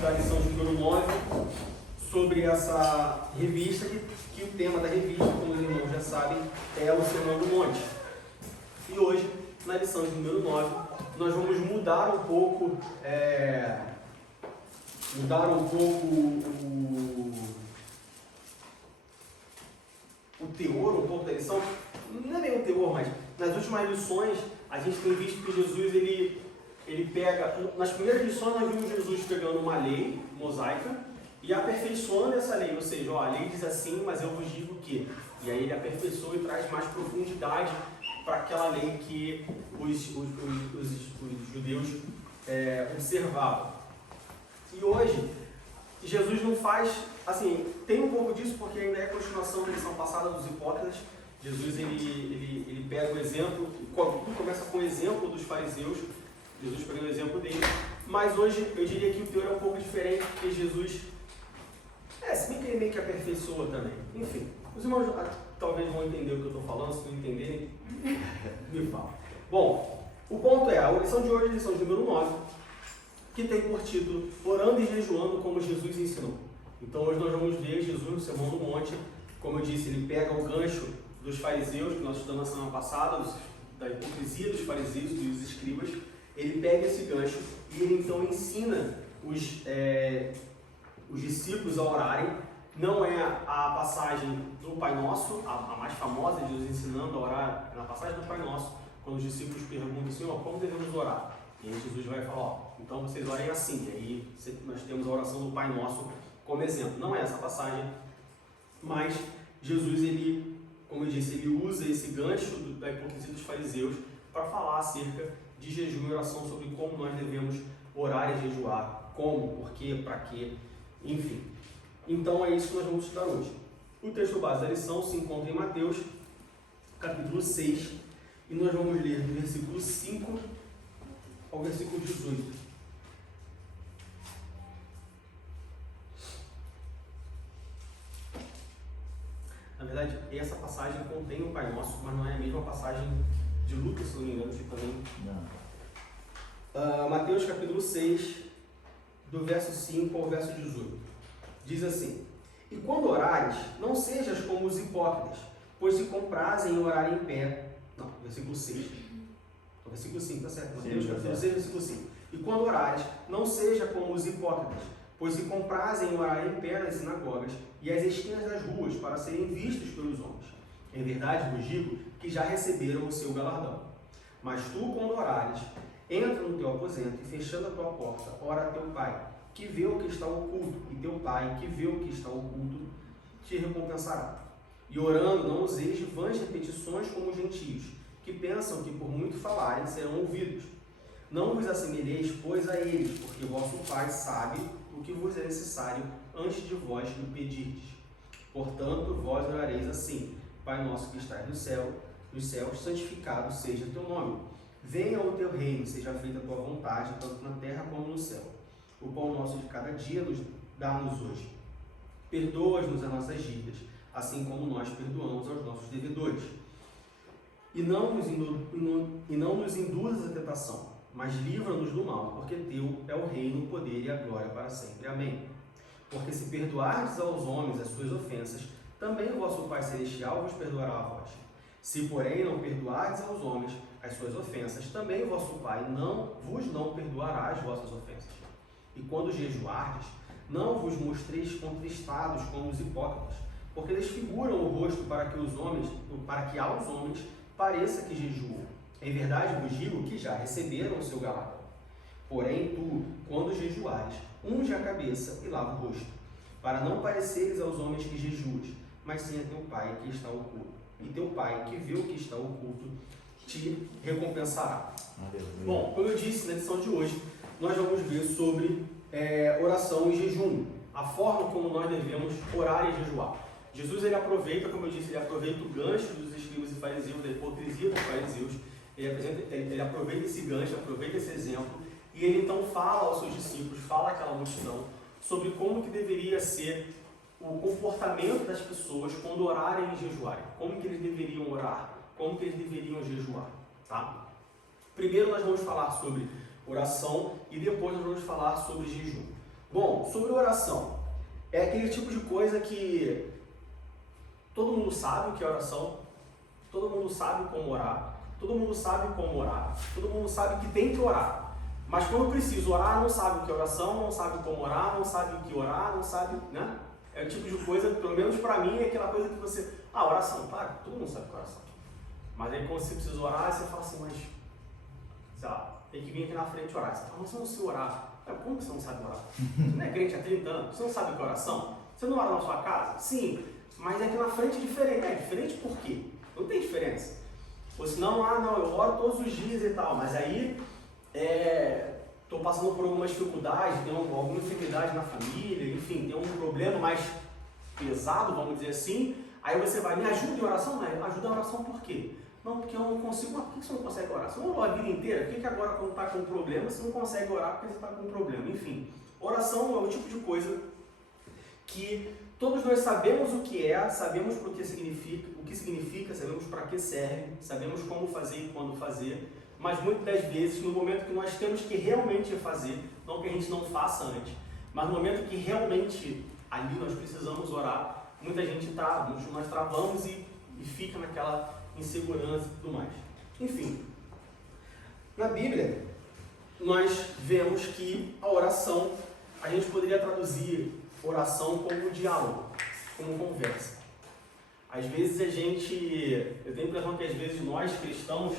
estudar a lição de número 9 sobre essa revista, que o tema da revista, como os irmãos já sabem, é o Sermão do Monte. E hoje, na lição de número 9, nós vamos mudar um pouco o teor, um pouco da lição. Não é bem o teor, mas nas últimas lições a gente tem visto que Jesus, ele pega, nas primeiras lições nós vimos Jesus pegando uma lei mosaica e aperfeiçoando essa lei, ou seja, a lei diz assim, mas eu vos digo que. E aí ele aperfeiçoa e traz mais profundidade para aquela lei que os judeus observavam. E hoje, Jesus não faz, assim, tem um pouco disso porque ainda é a continuação da lição passada dos hipócritas. Jesus, ele pega o exemplo, tudo começa com o exemplo dos fariseus, Jesus pega o exemplo deles, mas hoje eu diria que o teor é um pouco diferente, porque Jesus, se bem que ele meio que aperfeiçoa também. Enfim, os irmãos talvez vão entender o que eu estou falando, se não entenderem, me fala. Bom, o ponto é, a lição de hoje é a lição de número 9, que tem por título Orando e Jejuando como Jesus ensinou. Então hoje nós vamos ver Jesus no Sermão do Monte. Como eu disse, ele pega o gancho dos fariseus, que nós estudamos na semana passada, da hipocrisia dos fariseus e dos escribas. Ele pega esse gancho e ele então ensina os discípulos a orarem. Não é a passagem do Pai Nosso, a mais famosa, de Jesus ensinando a orar, na passagem do Pai Nosso, quando os discípulos perguntam, Senhor, como devemos orar? E aí Jesus vai falar, então vocês orem assim. E aí nós temos a oração do Pai Nosso como exemplo. Não é essa passagem, mas Jesus, ele, como eu disse, ele usa esse gancho da hipocrisia dos fariseus para falar acerca de jejum e oração, sobre como nós devemos orar e jejuar, como, por quê, para quê, enfim. Então é isso que nós vamos estudar hoje. O texto base da lição se encontra em Mateus, capítulo 6, e nós vamos ler do versículo 5 ao versículo 18. Na verdade, essa passagem contém o Pai Nosso, mas não é a mesma passagem de Lucas, se não me engano, que também. Mateus capítulo 6, do verso 5 ao verso 18. Diz assim: E quando orares, não sejas como os hipócritas, pois se comprazem em orar em pé. Não, versículo 6. Versículo 5, tá certo? Mateus capítulo 6, versículo 5. E quando orares, não seja como os hipócritas, pois se comprazem em orar em pé nas sinagogas e às esquinas das ruas, para serem vistos pelos homens. Em verdade vos digo que já receberam o seu galardão. Mas tu, quando orares, entra no teu aposento e, fechando a tua porta, ora a teu Pai, que vê o que está oculto, e teu Pai, que vê o que está oculto, te recompensará. E orando, não useis vãs repetições como os gentios, que pensam que por muito falarem serão ouvidos. Não vos assemelheis, pois, a eles, porque vosso Pai sabe o que vos é necessário antes de vós o pedirdes. Portanto, vós orareis assim: Pai nosso que estás nos céus, santificado seja teu nome. Venha o teu reino, seja feita a tua vontade, tanto na terra como no céu. O pão nosso de cada dia dá-nos hoje. Perdoa-nos as nossas dívidas, assim como nós perdoamos aos nossos devedores. E não nos induzas à tentação, mas livra-nos do mal, porque teu é o reino, o poder e a glória para sempre. Amém. Porque se perdoardes aos homens as suas ofensas, também o vosso Pai Celestial vos perdoará a vós. Se, porém, não perdoardes aos homens as suas ofensas, também o vosso Pai vos não perdoará as vossas ofensas. E quando jejuardes, não vos mostreis contristados como os hipócritas, porque desfiguram o rosto para que aos homens pareça que jejuam. Em verdade vos digo que já receberam o seu galardão. Porém, tu, quando jejuares, unge a cabeça e lava o rosto, para não pareceres aos homens que jejuas, mas sim a teu Pai que está oculto. E teu Pai, que vê o que está oculto, te recompensará. Bom, como eu disse na lição de hoje, nós vamos ver sobre oração e jejum, a forma como nós devemos orar e jejuar. Jesus, ele aproveita, como eu disse, ele aproveita o gancho dos escribas e fariseus, da hipocrisia dos fariseus. Ele aproveita esse gancho, aproveita esse exemplo, e ele então fala aos seus discípulos, fala àquela multidão, sobre como que deveria ser o comportamento das pessoas quando orarem e jejuarem. Como que eles deveriam orar, como que eles deveriam jejuar, tá? Primeiro nós vamos falar sobre oração e depois nós vamos falar sobre jejum. Bom, sobre oração. É aquele tipo de coisa que todo mundo sabe o que é oração, todo mundo sabe como orar, todo mundo sabe como orar, todo mundo sabe que tem que orar. Mas quando precisa orar, não sabe o que é oração, não sabe como orar, não sabe o que orar, não sabe, né? É o tipo de coisa, pelo menos pra mim, é aquela coisa que você... Ah, oração, claro, todo mundo sabe o que é oração. Mas aí quando você precisa orar, você fala assim, mas... Sei lá, tem que vir aqui na frente orar. Você fala, mas eu não sei orar. Como que você não sabe orar? Você não é crente há 30 anos, você não sabe o que é oração? Você não ora na sua casa? Sim, mas aqui na frente é diferente. É diferente por quê? Não tem diferença. Ou senão, não, eu oro todos os dias e tal, mas aí estou passando por algumas dificuldades, tenho alguma enfermidade na família, enfim, tem um problema mais pesado, vamos dizer assim, aí você vai, me ajuda em oração? Não, ajuda em oração por quê? Não, porque eu não consigo. Mas por que você não consegue orar? Você não orou a vida inteira? Por que agora, quando está com um problema, você não consegue orar porque você está com um problema? Enfim, oração é o tipo de coisa que todos nós sabemos o que é, sabemos o que significa, sabemos para que serve, sabemos como fazer e quando fazer, mas muitas das vezes, no momento que nós temos que realmente fazer, não que a gente não faça antes, mas no momento que realmente ali nós precisamos orar, muita gente trava, nós travamos e fica naquela insegurança e tudo mais. Enfim, na Bíblia, nós vemos que a oração, a gente poderia traduzir oração como diálogo, como conversa. Às vezes eu tenho a impressão que às vezes nós cristãos,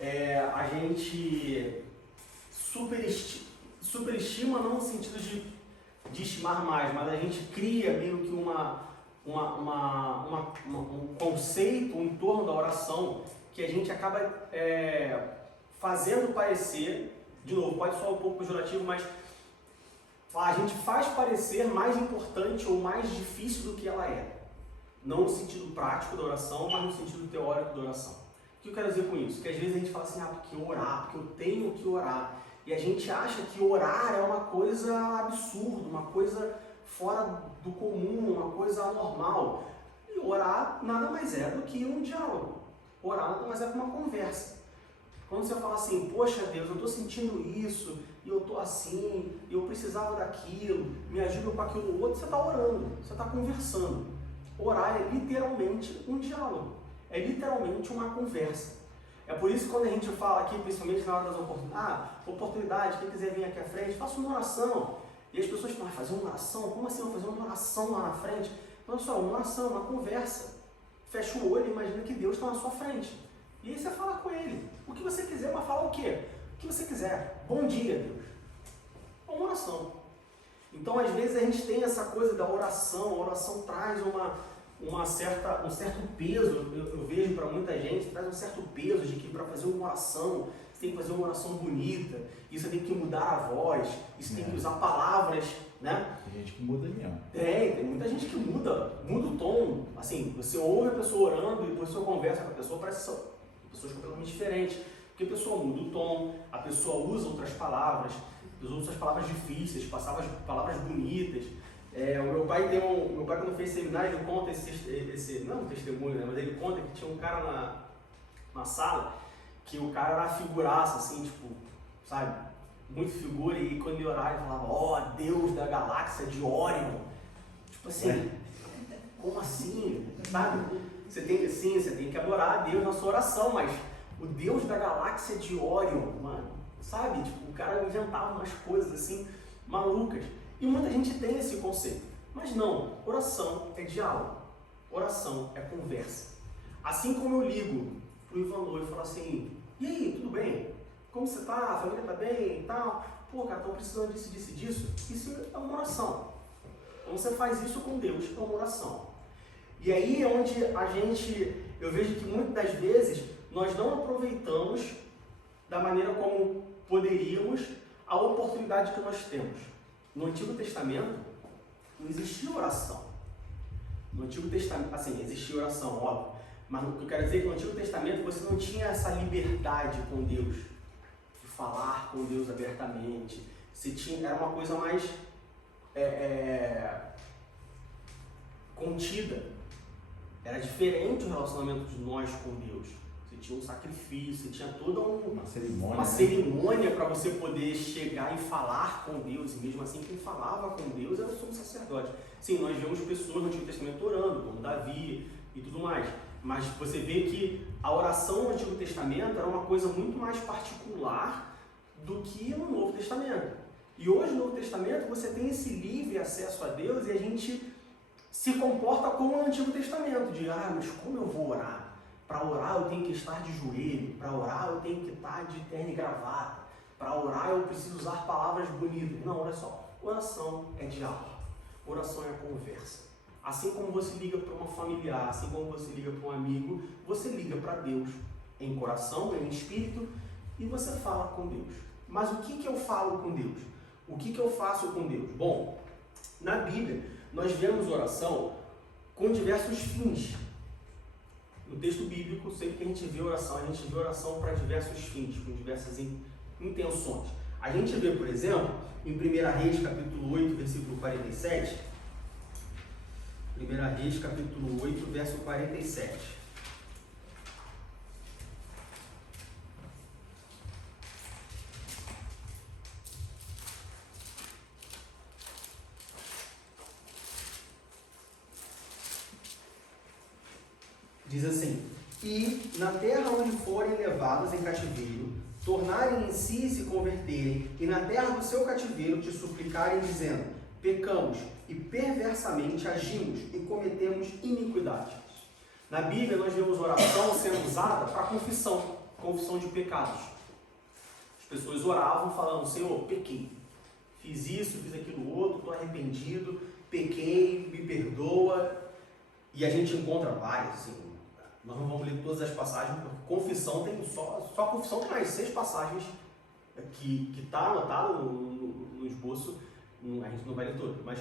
a gente superestima não no sentido de estimar mais, mas a gente cria meio que um conceito em torno da oração que a gente acaba fazendo parecer, de novo, pode soar um pouco pejorativo, mas a gente faz parecer mais importante ou mais difícil do que ela é. Não no sentido prático da oração, mas no sentido teórico da oração. O que eu quero dizer com isso? Que às vezes a gente fala assim, porque orar, porque eu tenho que orar. E a gente acha que orar é uma coisa absurda, uma coisa fora do comum, uma coisa anormal. E orar nada mais é do que um diálogo. Orar nada mais é que uma conversa. Quando você fala assim, poxa Deus, eu estou sentindo isso, e eu estou assim, e eu precisava daquilo, me ajuda com aquilo outro, você está orando, você está conversando. Orar é literalmente um diálogo, é literalmente uma conversa. É por isso que quando a gente fala aqui, principalmente na hora das oportunidades, quem quiser vir aqui à frente, faça uma oração. E as pessoas falam, fazer uma oração? Como assim eu vou fazer uma oração lá na frente? Não, só uma oração, uma conversa. Fecha o olho e imagina que Deus está na sua frente. E aí você fala com Ele. O que você quiser, mas fala o quê? O que você quiser. Bom dia, Deus. É uma oração. Então, às vezes, a gente tem essa coisa da oração. A oração traz um certo peso, eu vejo para muita gente, traz um certo peso de que para fazer uma oração, você tem que fazer uma oração bonita, e você tem que mudar a voz, e você tem que usar palavras, né? Tem gente que muda mesmo. Tem muita gente que muda o tom. Assim, você ouve a pessoa orando e depois você conversa com a pessoa, parece que são pessoas completamente diferentes. Porque a pessoa muda o tom, a pessoa usa outras palavras, usa outras palavras difíceis, palavras bonitas. O meu pai quando fez seminário, ele conta esse não um testemunho, né, mas ele conta que tinha um cara na sala, que o cara era figuraça, assim, tipo, sabe, muito figura, e quando ele orava, ele falava, Deus da galáxia de Órion. Tipo assim, como assim, sabe? Você tem que adorar a Deus na sua oração, mas o Deus da galáxia de Órion, mano, sabe? Tipo, o cara inventava umas coisas assim, malucas. E muita gente tem esse conceito. Mas não, oração é diálogo. Oração é conversa. Assim como eu ligo pro Ivanô e falo assim, e aí, tudo bem? Como você tá? A família tá bem e tal? Pô, cara, tô precisando disso. Isso é uma oração. Quando você faz isso com Deus, é uma oração. E aí é onde eu vejo que muitas das vezes nós não aproveitamos da maneira como poderíamos a oportunidade que nós temos. No Antigo Testamento não existia oração. No Antigo Testamento, assim, existia oração, óbvio, mas o que eu quero dizer é que no Antigo Testamento você não tinha essa liberdade com Deus, de falar com Deus abertamente. Era uma coisa mais contida. Era diferente o relacionamento de nós com Deus. Você tinha um sacrifício, tinha toda uma uma cerimônia para você poder chegar e falar com Deus, e mesmo assim quem falava com Deus era o sumo sacerdote. Sim, nós vemos pessoas no Antigo Testamento orando, como Davi e tudo mais, mas você vê que a oração no Antigo Testamento era uma coisa muito mais particular do que no Novo Testamento. E hoje no Novo Testamento você tem esse livre acesso a Deus e a gente se comporta como no Antigo Testamento, de mas como eu vou orar? Para orar eu tenho que estar de joelho, para orar eu tenho que estar de terno e gravata, para orar eu preciso usar palavras bonitas. Não, olha só, oração é diálogo, oração é conversa. Assim como você liga para uma familiar, assim como você liga para um amigo, você liga para Deus em coração, em espírito, e você fala com Deus. Mas o que eu falo com Deus? O que eu faço com Deus? Bom, na Bíblia nós vemos oração com diversos fins. No texto bíblico, sempre que a gente vê oração para diversos fins, com diversas intenções. A gente vê, por exemplo, em 1 Reis, capítulo 8, versículo 47. 1 Reis, capítulo 8, verso 47. Diz assim: e na terra onde forem levados em cativeiro, tornarem em si e se converterem, e na terra do seu cativeiro te suplicarem, dizendo: pecamos e perversamente agimos e cometemos iniquidade. Na Bíblia nós vemos oração sendo usada para confissão de pecados. As pessoas oravam falando: Senhor, pequei, fiz isso, fiz aquilo outro, estou arrependido, pequei, me perdoa. E a gente encontra várias, assim. Nós não vamos ler todas as passagens, porque confissão tem só confissão tem mais 6 passagens que está anotado no esboço. A gente não vai ler todo, mas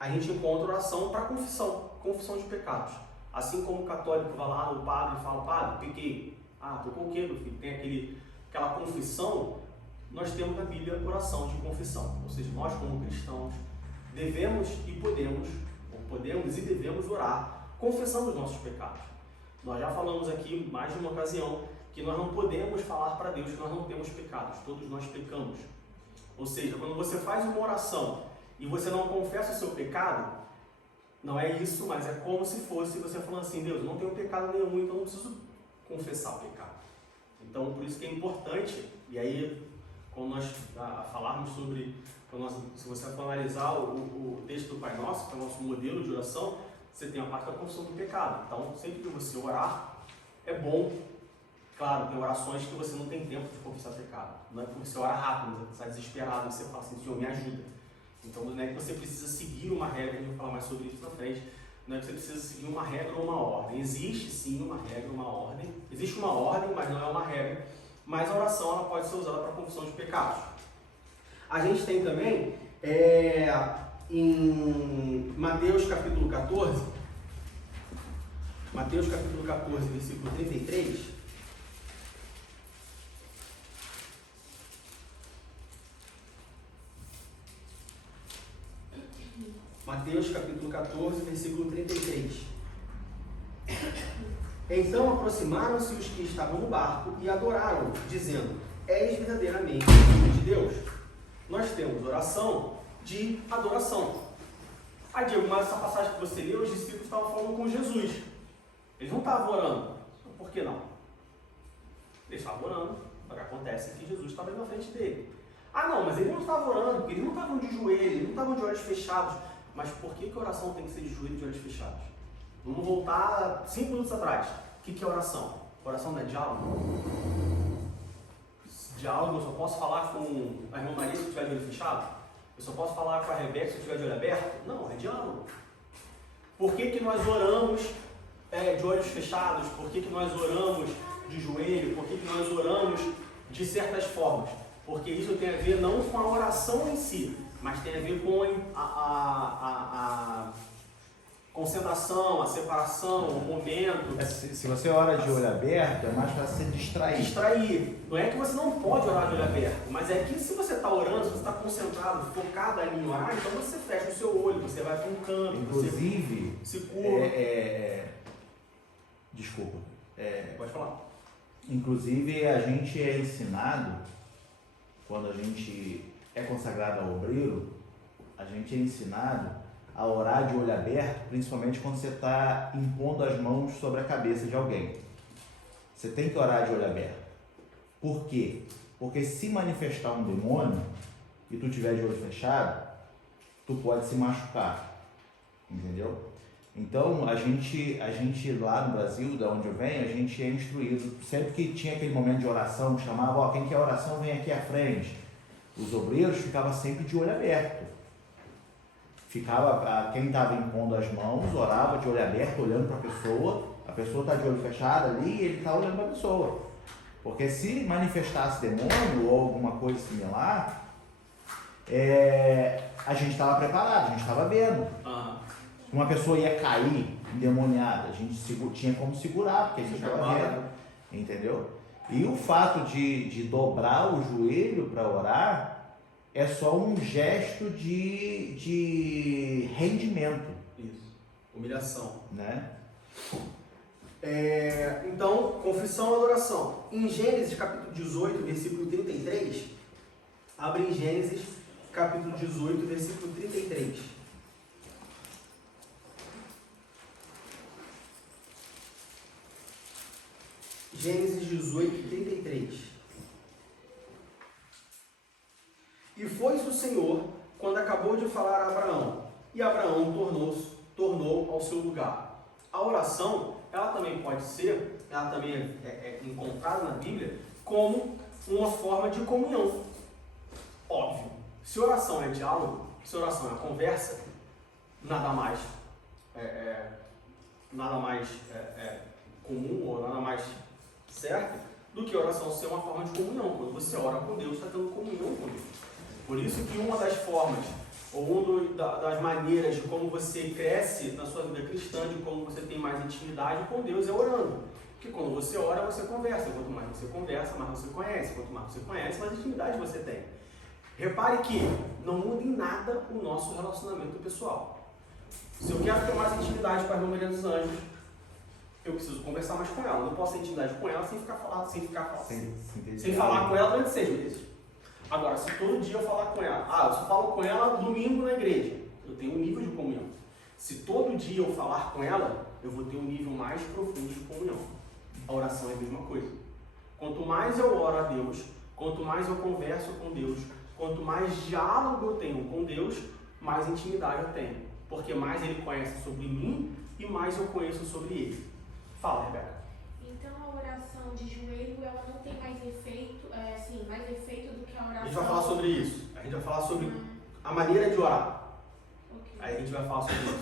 a gente encontra oração para confissão de pecados. Assim como o católico vai lá no padre e fala: padre, pequei. Pecou o quê, meu filho? Tem aquela confissão. Nós temos na Bíblia oração de confissão. Ou seja, nós como cristãos devemos e devemos orar confessando os nossos pecados. Nós já falamos aqui mais de uma ocasião que nós não podemos falar para Deus que nós não temos pecados, todos nós pecamos. Ou seja, quando você faz uma oração e você não confessa o seu pecado, não é isso, mas é como se fosse você falando assim: Deus, eu não tenho pecado nenhum, então não preciso confessar o pecado. Então, por isso que é importante, e aí, quando nós falarmos sobre, se você for analisar o texto do Pai Nosso, que é o nosso modelo de oração, você tem a parte da confissão do pecado. Então, sempre que você orar, é bom. Claro, tem orações que você não tem tempo de confessar pecado. Não é porque você ora rápido, você está desesperado, você fala assim: Senhor, me ajuda. Então, não é que você precisa seguir uma regra, a gente vai falar mais sobre isso na frente. Não é que você precisa seguir uma regra ou uma ordem. Existe sim uma regra, uma ordem. Existe uma ordem, mas não é uma regra. Mas a oração ela pode ser usada para confissão de pecados. A gente tem também em Mateus capítulo 14, versículo 33, Mateus capítulo 14, versículo 33. Então aproximaram-se os que estavam no barco e adoraram, dizendo: és verdadeiramente o Filho de Deus. Nós temos oração de adoração. Diego, mas essa passagem que você leu, os discípulos estavam falando com Jesus. Eles não estavam orando. Por que não? Eles estavam orando. O que acontece é que Jesus estava ali na frente dele. Não, mas eles não estavam orando, porque eles não estavam de joelho, eles não estavam de olhos fechados. Mas por que a oração tem que ser de joelho e de olhos fechados? Vamos voltar 5 minutos atrás. O que é oração? Oração não é diálogo? Diálogo, eu só posso falar com a irmã Maria se eu estiver de olho fechado? Eu só posso falar com a Rebeca se eu estiver de olho aberto? Não, é diálogo. Por que nós oramos de olhos fechados? Por que nós oramos de joelho? Por que nós oramos de certas formas? Porque isso tem a ver não com a oração em si, mas tem a ver com a concentração, a separação, o momento. Se você ora de olho aberto, é mais fácil você distrair. Não é que você não pode orar de olho aberto, mas é que se você está orando, se você está concentrado, focado ali em orar, então você fecha o seu olho, você vai para um canto. Inclusive, você se curva. Desculpa. Pode falar. Inclusive, a gente é ensinado, quando a gente é consagrado ao obreiro, a gente é ensinado a orar de olho aberto, principalmente quando você está impondo as mãos sobre a cabeça de alguém. Você tem que orar de olho aberto. Por quê? Porque se manifestar um demônio e tu tiver de olho fechado, tu pode se machucar, entendeu? Então, a gente lá no Brasil, da onde eu venho, a gente é instruído, sempre que tinha aquele momento de oração, que chamava, ó, quem quer oração vem aqui à frente. Os obreiros ficavam sempre de olho aberto. Quem estava impondo as mãos, orava de olho aberto, olhando para a pessoa está de olho fechado ali e ele está olhando para a pessoa. Porque se manifestasse demônio ou alguma coisa similar, a gente estava preparado, a gente estava vendo. Uma pessoa ia cair endemoniada, a gente tinha como segurar, porque a gente estava vendo, entendeu? E o fato de dobrar o joelho para orar é só um gesto de rendimento. Isso, humilhação. Né? Então, confissão e adoração. Em Gênesis capítulo 18, versículo 33, abre em Gênesis capítulo 18, versículo 33. Gênesis 18, 33. E foi-se o Senhor quando acabou de falar a Abraão, e Abraão tornou ao seu lugar. A oração, ela também pode ser, ela também é encontrada na Bíblia como uma forma de comunhão. Óbvio, se oração é diálogo, se oração é conversa, nada mais comum ou nada mais certo do que oração ser uma forma de comunhão. Quando você ora com Deus, está tendo comunhão com Deus. Por isso que uma das formas, ou uma das maneiras de como você cresce na sua vida cristã, de como você tem mais intimidade com Deus, é orando. Porque quando você ora, você conversa. Quanto mais você conversa, mais você conhece. Quanto mais você conhece, mais intimidade você tem. Repare que não muda em nada o nosso relacionamento pessoal. Se eu quero ter mais intimidade com a irmã Maria dos Anjos, eu preciso conversar mais com ela. Eu não posso ter intimidade com ela sem falar com ela durante 6 meses. Agora, se todo dia eu falar com ela, eu só falo com ela domingo na igreja, eu tenho um nível de comunhão. Se todo dia eu falar com ela, eu vou ter um nível mais profundo de comunhão. A oração é a mesma coisa. Quanto mais eu oro a Deus, quanto mais eu converso com Deus, quanto mais diálogo eu tenho com Deus, mais intimidade eu tenho. Porque mais Ele conhece sobre mim e mais eu conheço sobre Ele. Fala, Rebeca. Então a oração de joelho, ela não tem mais efeito, mais efeito do que a oração... A gente vai falar sobre isso. A gente vai falar sobre a maneira de orar. Okay. Aí a gente vai falar sobre isso.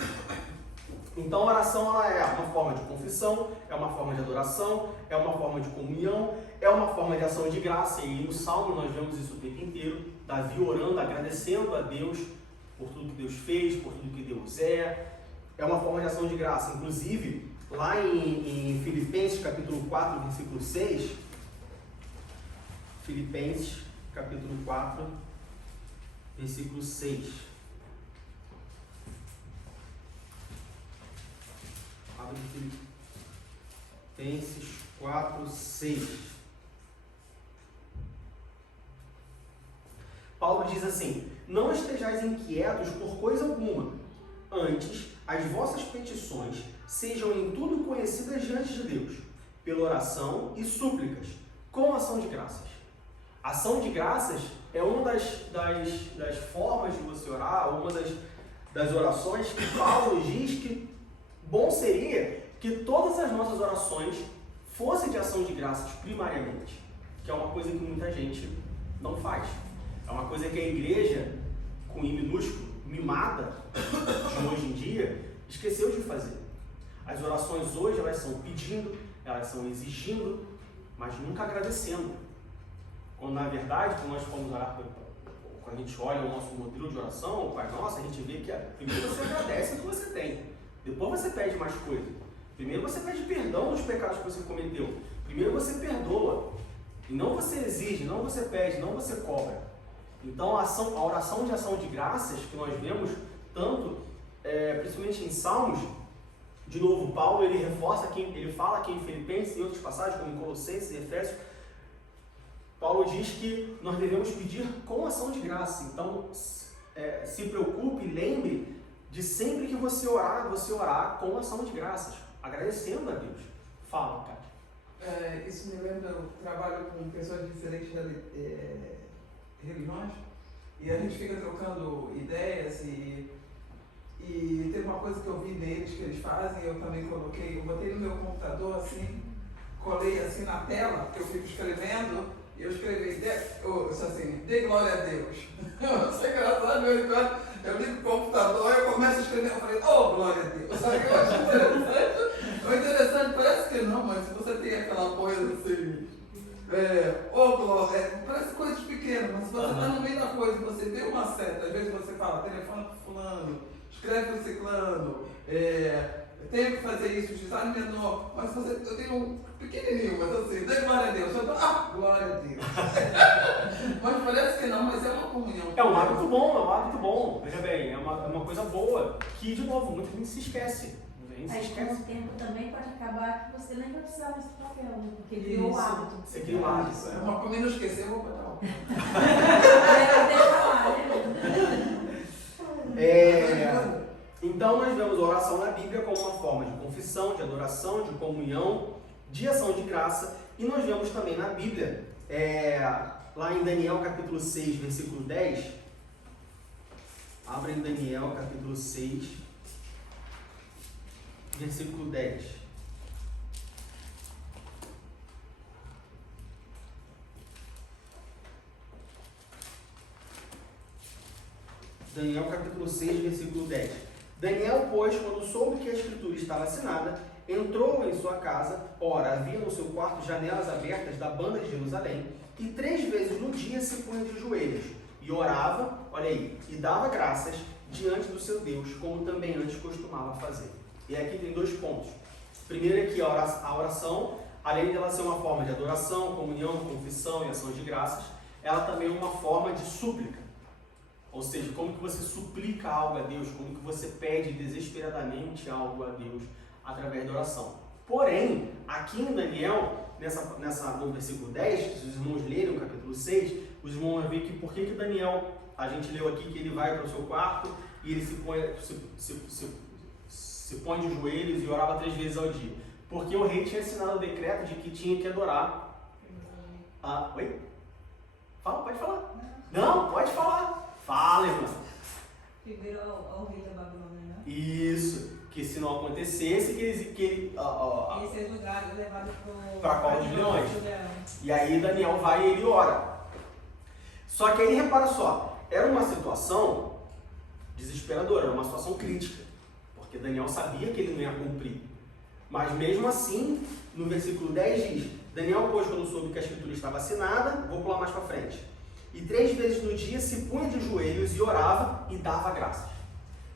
Então a oração ela é uma forma de confissão, é uma forma de adoração, é uma forma de comunhão, é uma forma de ação de graça. E no Salmo nós vemos isso o tempo inteiro. Davi orando, agradecendo a Deus por tudo que Deus fez, por tudo que Deus é. É uma forma de ação de graça. Inclusive, lá em Filipenses capítulo 4, versículo 6, Filipenses capítulo 4, versículo 6. Filipenses 4, 6. Paulo diz assim: não estejais inquietos por coisa alguma, antes as vossas petições sejam em tudo conhecidas diante de Deus, pela oração e súplicas, com ação de graças. Ação de graças é uma das formas de você orar, uma das orações que Paulo diz que bom seria que todas as nossas orações fossem de ação de graças primariamente, que é uma coisa que muita gente não faz. É uma coisa que a igreja, com I minúsculo, mimada, de hoje em dia, esqueceu de fazer. As orações hoje, elas são pedindo, elas são exigindo, mas nunca agradecendo. Quando, na verdade, quando nós formos orar, quando a gente olha o nosso modelo de oração, o Pai Nosso, a gente vê que primeiro você agradece o que você tem, depois você pede mais coisa. Primeiro você pede perdão dos pecados que você cometeu. Primeiro você perdoa. E não você exige, não você pede, não você cobra. Então a oração de ação de graças que nós vemos tanto, principalmente em Salmos, De novo, Paulo ele reforça, ele fala aqui em Filipenses e outras passagens, como em Colossenses e Efésios, Paulo diz que nós devemos pedir com ação de graça. Então, se preocupe e lembre de sempre que você orar com ação de graças, agradecendo a Deus. Fala, cara. Isso me lembra, eu trabalho com pessoas de diferentes religiões e a gente fica trocando ideias e tem uma coisa que eu vi neles que eles fazem, eu também coloquei, eu botei no meu computador assim, colei assim na tela, que eu fico escrevendo, e eu escrevi, assim, dê glória a Deus. Isso é engraçado, eu ligo o computador, eu começo a escrever, eu falei, oh, glória a Deus. Sabe o que eu acho interessante? O interessante, parece que não, mas se você tem aquela coisa assim, glória, parece coisas pequenas, mas se você está no meio da coisa, você vê uma seta, às vezes você fala, telefone para fulano, escreve para o ciclano, tenho que fazer isso, o design menor, mas eu tenho um pequenininho, mas assim, dê glória a Deus. Eu tô, glória a Deus. Mas parece que não, mas é uma comunhão. É um hábito bom, veja bem, é uma coisa boa, que de novo, muita gente se esquece. Aí com o tempo também pode acabar que você nem vai precisar desse papel, né? Porque virou o hábito. Você cria o hábito. Mas para mim não esquecer, eu vou botar o Deixa lá, né? Então nós vemos a oração na Bíblia como uma forma de confissão, de adoração, de comunhão, de ação de graça. E nós vemos também na Bíblia, lá em Daniel capítulo 6, versículo 10. Abra em Daniel capítulo 6, versículo 10. Daniel capítulo 6, versículo 10. Daniel, pois, quando soube que a escritura estava assinada, entrou em sua casa. Ora, havia no seu quarto janelas abertas da banda de Jerusalém, e 3 vezes no dia se punha de joelhos, e orava, olha aí, e dava graças diante do seu Deus, como também antes costumava fazer. E aqui tem 2 pontos. Primeiro é que a oração, além de ela ser uma forma de adoração, comunhão, confissão e ação de graças, ela também é uma forma de súplica. Ou seja, como que você suplica algo a Deus, como que você pede desesperadamente algo a Deus através da oração. Porém, aqui em Daniel, no versículo 10, se os irmãos lerem o capítulo 6, os irmãos vão ver que por que Daniel, a gente leu aqui que ele vai para o seu quarto e ele se põe de joelhos e orava 3 vezes ao dia. Porque o rei tinha assinado o decreto de que tinha que adorar. Oi? Fala, pode falar. Não, pode falar. Fala, irmã. Que virou ao rei da Babilônia, né? Isso. Que se não acontecesse, Esses lugares levados para a cova dos leões. E aí Daniel vai e ele ora. Só que aí, repara só, era uma situação desesperadora, era uma situação crítica. Porque Daniel sabia que ele não ia cumprir. Mas mesmo assim, no versículo 10 diz, Daniel, pois, quando soube que a escritura estava assinada, vou pular mais para frente. E 3 vezes no dia se punha de joelhos e orava e dava graças.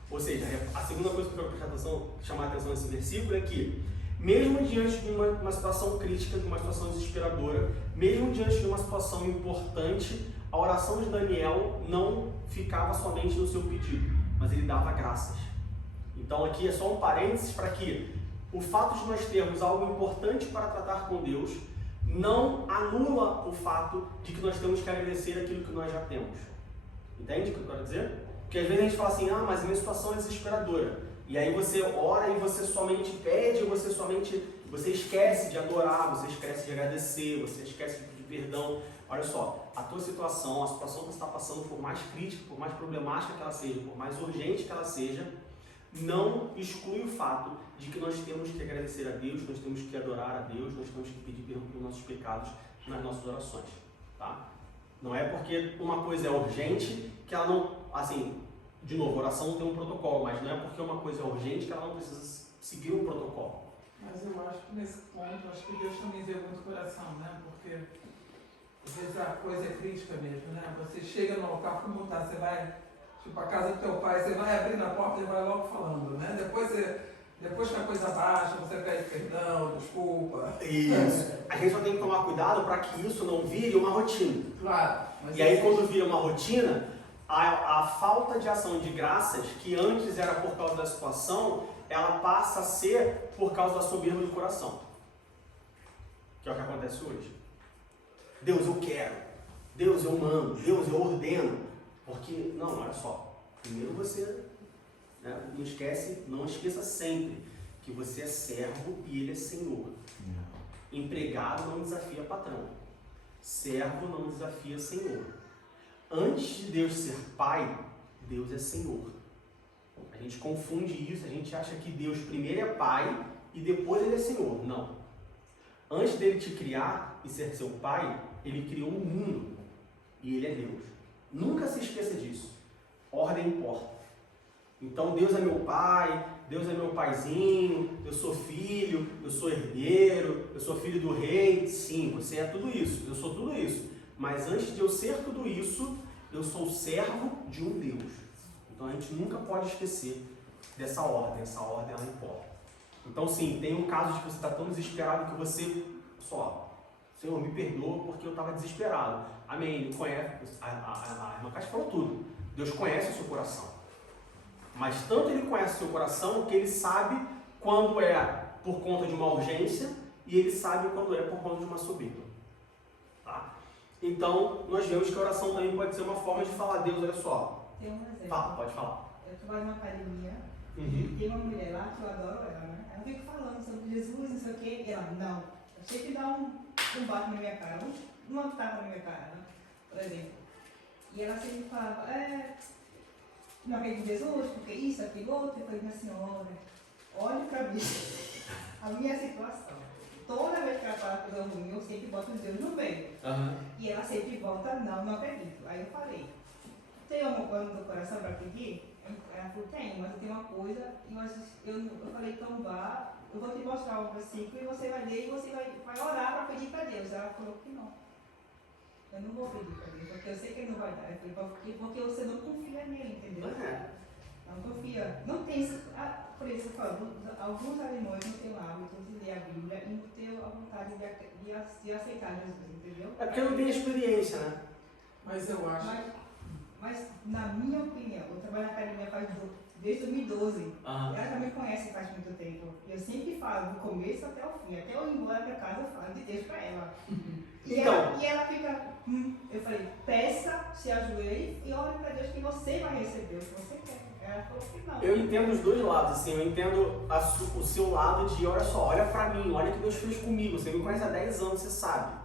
Ou seja, a segunda coisa que eu quero chamar a atenção nesse versículo é que, mesmo diante de uma situação crítica, de uma situação desesperadora, mesmo diante de uma situação importante, a oração de Daniel não ficava somente no seu pedido, mas ele dava graças. Então aqui é só um parênteses para que o fato de nós termos algo importante para tratar com Deus não anula o fato de que nós temos que agradecer aquilo que nós já temos. Entende o que eu quero dizer? Porque às vezes a gente fala assim, mas a minha situação é desesperadora. E aí você ora e você somente pede, você esquece de adorar, você esquece de agradecer, você esquece de pedir perdão. Olha só, a tua situação, a situação que você está passando, por mais crítica, por mais problemática que ela seja, por mais urgente que ela seja, não exclui o fato de que nós temos que agradecer a Deus, nós temos que adorar a Deus, nós temos que pedir perdão pelos nossos pecados nas nossas orações, tá? Não é porque uma coisa é urgente que ela não, assim, de novo, oração tem um protocolo, mas não é porque uma coisa é urgente que ela não precisa seguir um protocolo. Mas eu acho que nesse ponto, acho que Deus também deu muito coração, né? Porque às vezes a coisa é crítica mesmo, né? Você chega no local, como tá, você vai, tipo, a casa do teu pai, você vai abrindo a porta e vai logo falando, né? Depois que a coisa baixa, você pede perdão, desculpa. Isso. A gente só tem que tomar cuidado para que isso não vire uma rotina. Claro. E aí quando vira uma rotina, a falta de ação de graças, que antes era por causa da situação, ela passa a ser por causa da soberba do coração. Que é o que acontece hoje. Deus, eu quero. Deus, eu mando. Deus, eu ordeno. Porque, não, olha só. Primeiro você, né, não esqueça sempre que você é servo e ele é senhor. Empregado não desafia patrão. Servo não desafia senhor. Antes de Deus ser pai, Deus é senhor. A gente confunde isso, a gente acha que Deus primeiro é pai e depois ele é senhor. Não. Antes dele te criar e ser seu pai, ele criou o mundo e ele é Deus. Nunca se esqueça disso. Ordem importa. Então Deus é meu pai, Deus é meu paizinho, eu sou filho, eu sou herdeiro, eu sou filho do rei. Sim, você é tudo isso, eu sou tudo isso. Mas antes de eu ser tudo isso, eu sou servo de um Deus. Então a gente nunca pode esquecer dessa ordem, essa ordem ela importa. Então sim, tem um caso de que você está tão desesperado que você Senhor, me perdoa porque eu estava desesperado. Amém, Ele conhece, a irmã Cátia falou tudo. Deus conhece o seu coração. Mas tanto Ele conhece o seu coração que Ele sabe quando é por conta de uma urgência e Ele sabe quando é por conta de uma soberba. Tá? Então, nós vemos que a oração também pode ser uma forma de falar, Deus, olha só. Tem um exemplo. Fala, pode falar. Eu trabalho numa academia e tem uma mulher lá que eu adoro ela, né? Ela fica falando sobre Jesus, não sei o quê, e ela, não, eu sei que dá um bate na minha cara, uma tapa na minha cara, né? Por exemplo. E ela sempre falava, não acredito em Jesus, porque isso, aquilo, outro. Eu falei, minha senhora, olhe pra mim, a minha situação. Toda vez que ela fala coisa ruim, eu sempre boto Deus no meio. E ela sempre volta, não acredito. Aí eu falei, tem alguma coisa no teu coração para pedir? Ela falou, tem, mas eu tenho uma coisa. E eu falei, então vá, eu vou te mostrar um versículo e você vai ler e você vai orar para pedir para Deus. Ela falou que não. Eu não vou pedir para Deus, porque eu sei que Ele não vai dar. Eu falei, porque você não confia nele, entendeu? Não confia. Não tem isso. Por isso eu falo, alguns alemães não têm o hábito de ler a Bíblia e não têm a vontade de aceitar Jesus, entendeu? É porque não tem experiência, né? Mas eu acho. Mas, na minha opinião, eu trabalho na academia desde 2012. Ela também conhece faz muito tempo. Eu sempre falo, do começo até o fim. Até eu ir embora para casa, eu falo de Deus para ela. E ela fica, eu falei, peça, se ajoelhe e ore para Deus que você vai receber o que você quer. Ela falou que não. Eu entendo os dois lados, assim, eu entendo o seu lado de, olha só, olha pra mim, olha o que Deus fez comigo, você me conhece há 10 anos, você sabe.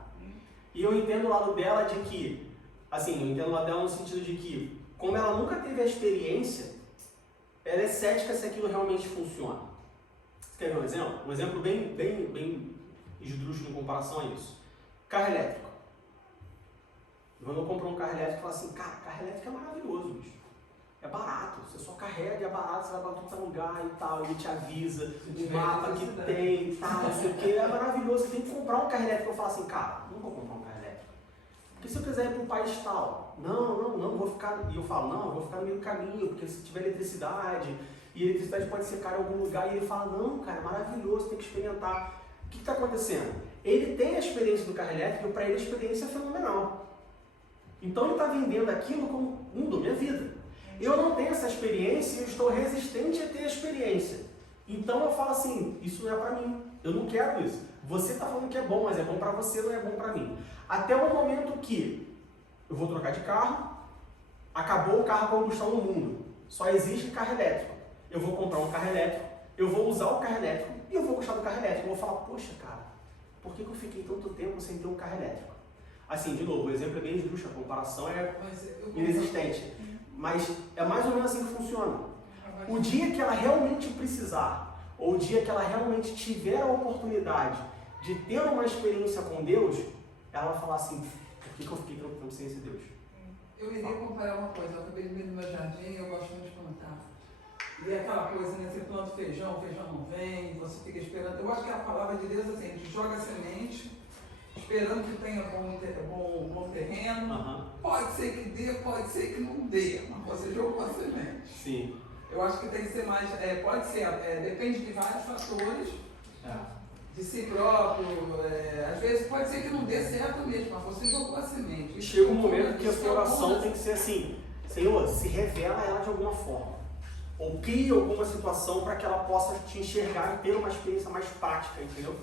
E eu entendo o lado dela de que, assim, eu entendo o lado dela no sentido de que, como ela nunca teve a experiência, ela é cética se aquilo realmente funciona. Você quer ver um exemplo? Um exemplo bem esdrúxulo em comparação a isso. Carro elétrico. Quando eu compro um carro elétrico, eu falo assim, cara, carro elétrico é maravilhoso, bicho. É barato, você só carrega, é barato, você vai para todo lugar e tal, ele te avisa, o mapa que tem e tal, não sei o que, é maravilhoso. Você tem que comprar um carro elétrico. Eu falo assim, cara, não vou comprar um carro elétrico. Porque se eu quiser ir para um país tal, não, vou ficar. E eu falo, não, eu vou ficar no meio do caminho, porque se tiver eletricidade, e a eletricidade pode secar em algum lugar, e ele fala, não, cara, é maravilhoso, tem que experimentar. O que está acontecendo? Ele tem a experiência do carro elétrico e para ele a experiência é fenomenal. Então ele está vendendo aquilo como mudou minha vida. Eu não tenho essa experiência e eu estou resistente a ter a experiência. Então eu falo assim, isso não é para mim, eu não quero isso. Você está falando que é bom, mas é bom para você, não é bom para mim. Até o momento que eu vou trocar de carro, acabou o carro a combustão no mundo, só existe carro elétrico. Eu vou comprar um carro elétrico, eu vou usar o carro elétrico e eu vou gostar do carro elétrico. Eu vou falar, poxa cara, por que eu fiquei tanto tempo sem ter um carro elétrico? Assim, de novo, o exemplo é bem esdrúxulo, a comparação é inexistente. Mas é mais ou menos assim que funciona. O dia que ela realmente precisar, ou o dia que ela realmente tiver a oportunidade de ter uma experiência com Deus, ela vai falar assim, por que eu fiquei tanto tempo sem esse Deus? Eu iria comparar uma coisa, eu acabei de ver no meu jardim e eu gosto muito de plantar. E é aquela coisa, né? Você planta feijão, o feijão não vem, você fica esperando. Eu acho que a palavra de Deus é assim, a gente joga a semente, esperando que tenha bom terreno. Pode ser que dê, pode ser que não dê, mas você jogou a semente. Sim. Eu acho que tem que ser mais, pode ser, depende de vários fatores, de si próprio, às vezes pode ser que não dê certo mesmo, mas você jogou a semente. E chega um momento que a sua oração tem que ser assim, Senhor, se revela a ela de alguma forma. ou crie alguma situação para que ela possa te enxergar e ter uma experiência mais prática, entendeu?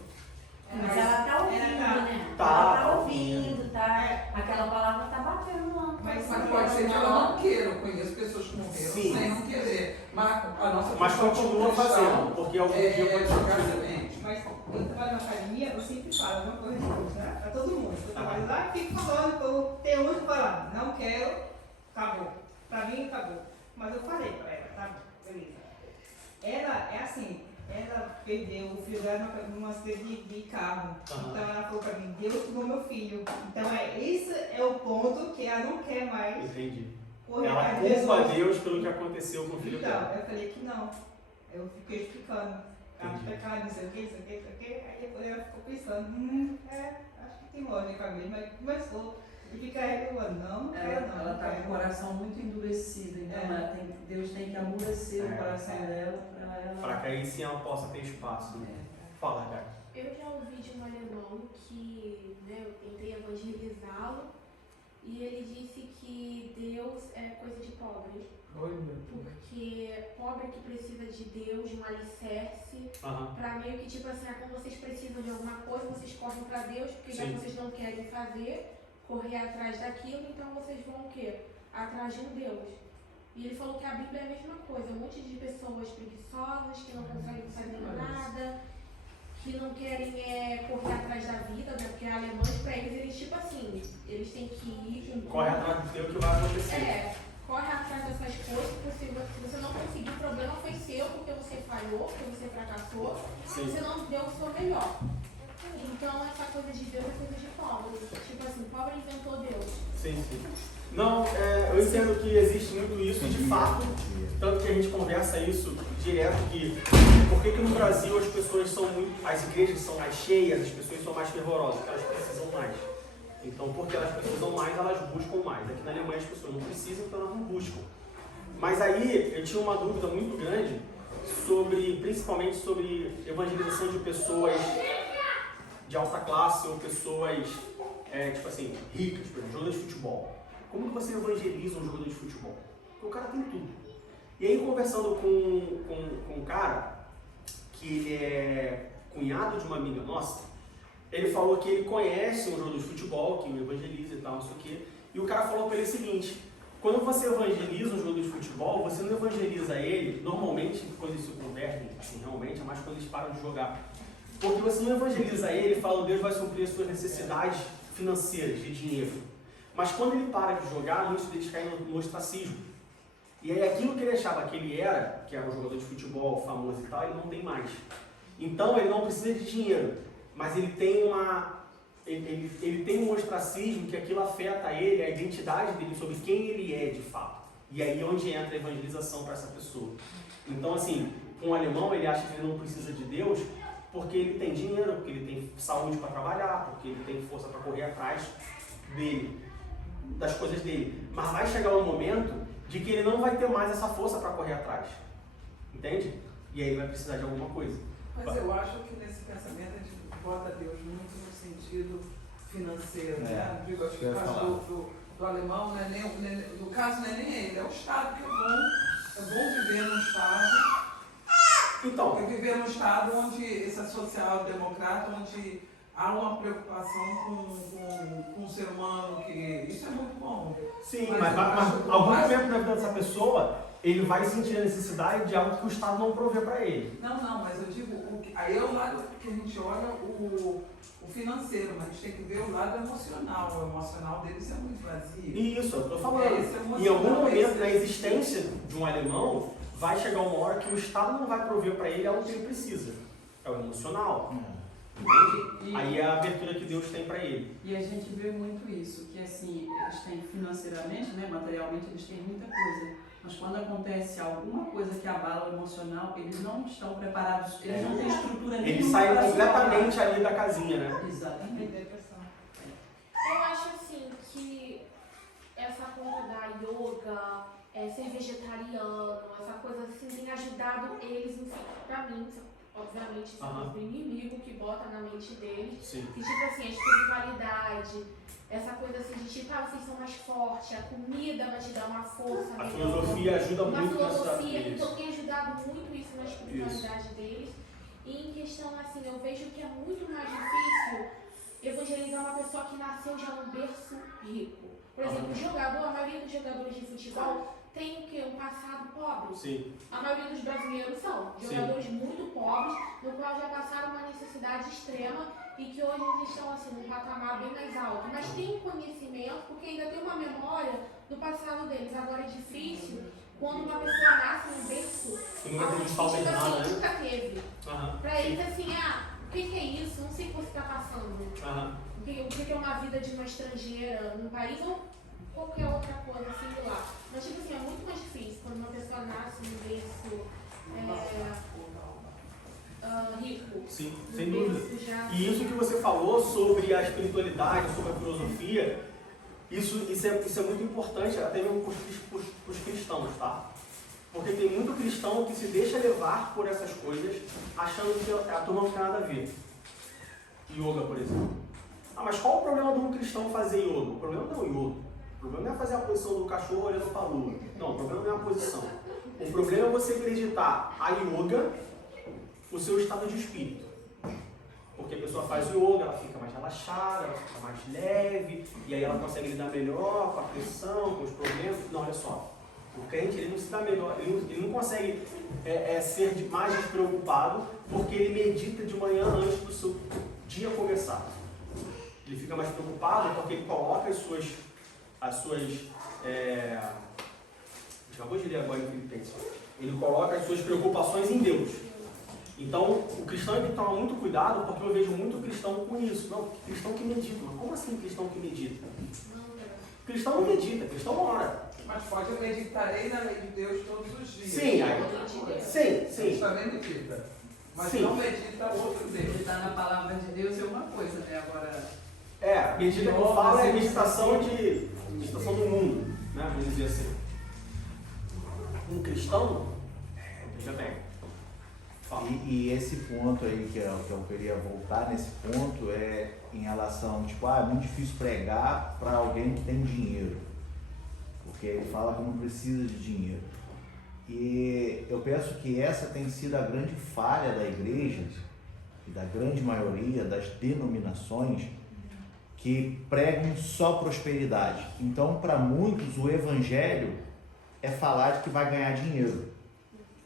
Mas ela tá ouvindo, né? Tá. Ela tá ouvindo, tá? Aquela palavra tá batendo lá. Mas pode ser que ela não queira. Eu conheço pessoas que morreram Sim. sem não querer. Mas a nossa Mas função continua como cristão fazendo, porque algum dia pode jogar surgir. semente. Mas eu trabalho na academia, eu sempre falo alguma coisa de Deus, né? Pra todo mundo. Eu trabalho lá e fico falando, eu tenho onde falar. Não quero, acabou. Pra mim, acabou. Mas eu falei pra ela, tá bom, beleza. Ela é assim, ela perdeu o filho dela numa acidente de carro. Aham. Então ela falou pra mim, Deus tomou meu filho. Então esse é o ponto que ela não quer mais Entendi. correr Ela atrás de culpa Jesus. Deus pelo que aconteceu com o filho Então, dela. eu falei que não. Eu fiquei explicando. Ela Entendi. pecado, não sei o que, não sei o que, não sei o que. Aí depois ela ficou pensando, acho que tem lógica mesmo. Aí começou. E fica reclamando, não quero não. Ela não está com quero. o coração muito endurecido, então Deus tem que amolecer o coração dela para ela. Para que aí sim ela possa ter espaço. Né? Fala, cara. Eu já ouvi de um alemão que, né, eu tentei evangelizá-lo e ele disse que Deus é coisa de pobre. Oi, meu Deus. Porque pobre que precisa de Deus, de um alicerce, Aham. pra meio que tipo assim, quando vocês precisam de alguma coisa, vocês correm pra Deus, porque já Sim. que vocês não querem fazer, correr atrás daquilo, então vocês vão o quê? Atrás de um Deus. E ele falou que a Bíblia é a mesma coisa, um monte de pessoas preguiçosas, que não conseguem fazer nada, que não querem correr atrás da vida, né? Porque alemães, pra eles tipo assim, eles têm que ir... Corre atrás do que vai acontecer. Corre atrás dessas coisas, se você não conseguir, o problema foi seu, porque você falhou, porque você fracassou, Sim. você não deu o seu melhor. Então, essa coisa de Deus é coisa de pobre. Tipo assim, pobre inventou Deus. Sim, sim. Não, eu entendo que existe muito isso, de fato, tanto que a gente conversa isso direto, que por que no Brasil as pessoas são muito, as igrejas são mais cheias, as pessoas são mais fervorosas, porque elas precisam mais. Então, porque elas precisam mais, elas buscam mais. Aqui na Alemanha as pessoas não precisam, então elas não buscam. Mas aí eu tinha uma dúvida muito grande principalmente sobre evangelização de pessoas de alta classe ou pessoas, tipo assim, ricas, por exemplo, jogador de futebol. Como que você evangeliza um jogador de futebol? Porque o cara tem tudo. E aí, conversando com um cara, que ele é cunhado de uma amiga nossa, ele falou que ele conhece um jogador de futebol, que o evangeliza e tal, não sei o quê. E o cara falou para ele o seguinte: quando você evangeliza um jogador de futebol, você não evangeliza ele, normalmente, quando eles se convertem, assim, realmente, é mais quando eles param de jogar. Porque você não evangeliza ele falando Deus vai suprir as suas necessidades financeiras, de dinheiro. Mas quando ele para de jogar, muitos deles caem no ostracismo. E aí aquilo que ele achava que ele era, que era um jogador de futebol famoso e tal, ele não tem mais. Então ele não precisa de dinheiro, mas ele tem ele tem um ostracismo que aquilo afeta ele, a identidade dele sobre quem ele é de fato. E aí é onde entra a evangelização para essa pessoa. Então assim, um alemão ele acha que ele não precisa de Deus porque ele tem dinheiro, porque ele tem saúde para trabalhar, porque ele tem força para correr atrás dele, das coisas dele. Mas vai chegar um momento de que ele não vai ter mais essa força para correr atrás. Entende? E aí ele vai precisar de alguma coisa. Mas eu acho que nesse pensamento a gente bota Deus muito no sentido financeiro, né? Digo, acho que no caso do alemão, no caso não é nem ele, é o Estado que é bom viver num Estado. Então, Eu viver num Estado onde esse é social-democrata, onde há uma preocupação com o ser humano, que isso é muito bom. sim, Mas mas eu acho algum mais- momento na vida dessa pessoa, ele vai sentir a necessidade de algo que o Estado não provê para ele. Não, mas eu digo, aí é o lado que a gente olha o financeiro, mas a gente tem que ver o lado emocional. O emocional deles é muito vazio. Isso, eu tô falando. Esse é o Em algum emocional, momento esse na é- existência de um alemão, vai chegar uma hora que o Estado não vai prover para ele algo que ele precisa. É o emocional. Entende? E- Aí é a abertura que Deus tem para ele. E a gente vê muito isso, que assim, eles têm financeiramente, né, materialmente, eles têm muita coisa. Mas quando acontece alguma coisa que abala o emocional, eles não estão preparados, eles não têm estrutura nenhuma. Ele sai para completamente suportar. ali da casinha, né? Exatamente. Depressão. Eu acho assim que essa coisa da yoga, ser vegetariano, essa coisa assim tem ajudado eles, pra mim, obviamente, isso é Aham. coisa do inimigo que bota na mente deles. Sim. Que tipo assim, a espiritualidade, essa coisa assim de tipo, vocês são mais fortes, a comida vai te dar uma força A melhor. filosofia ajuda Uma muito nessa. filosofia, Isso. então quem mudado muito isso na espiritualidade deles. E em questão, assim, eu vejo que é muito mais difícil evangelizar uma pessoa que nasceu já num berço rico. Por exemplo, a maioria dos jogadores de futebol tem o quê? Um passado pobre. Sim. A maioria dos brasileiros são jogadores muito pobres, no qual já passaram uma necessidade extrema e que hoje eles estão assim, num patamar bem mais alto. Mas tem um conhecimento, porque ainda tem uma memória do passado deles. Agora é difícil quando uma pessoa nasce num berço, Nunca teve falta de nada, né? nunca teve. Pra eles assim, o que é isso? Não sei o que você está passando. O que é uma vida de uma estrangeira num país ou qualquer outra coisa similar. Mas tipo assim, é muito mais difícil quando uma pessoa nasce num berço rico. Sim, sem dúvida. Já... E isso que você falou sobre a espiritualidade, sobre a filosofia, isso é muito importante até mesmo para os cristãos, tá? Porque tem muito cristão que se deixa levar por essas coisas, achando que a turma não tem nada a ver. Yoga, por exemplo. Mas qual o problema de um cristão fazer yoga? O problema não é o yoga. O problema não é fazer a posição do cachorro olhando para a lua. Não, o problema não é a posição. O problema é você acreditar a yoga o seu estado de espírito. Porque a pessoa faz yoga, ela fica mais relaxada, ela fica mais leve, e aí ela consegue lidar melhor com a pressão, com os problemas. Não, olha só. O crente, ele não se dá melhor, ele não consegue ser mais despreocupado porque ele medita de manhã antes do seu dia começar. Ele fica mais preocupado porque ele coloca as suas acabou de ler agora em Filipenses. Ele coloca as suas preocupações em Deus. Então, o cristão tem que tomar muito cuidado, porque eu vejo muito cristão com isso. Não, cristão que medita. Mas como assim cristão que medita? Cristão não medita, cristão não ora. Mas pode, eu meditarei na lei de Deus todos os dias. Sim, sim. Também medita. Mas sim. não medita outro Deus. Meditar na palavra de Deus é uma coisa, né? Agora... medita que eu falo é meditação do mundo, né? Vamos dizer assim. Um cristão, veja bem. E esse ponto aí que eu queria voltar nesse ponto é em relação, é muito difícil pregar para alguém que tem dinheiro. Porque ele fala que não precisa de dinheiro. E eu penso que essa tem sido a grande falha da igreja e da grande maioria das denominações que pregam só prosperidade. Então, para muitos, o evangelho é falar de que vai ganhar dinheiro.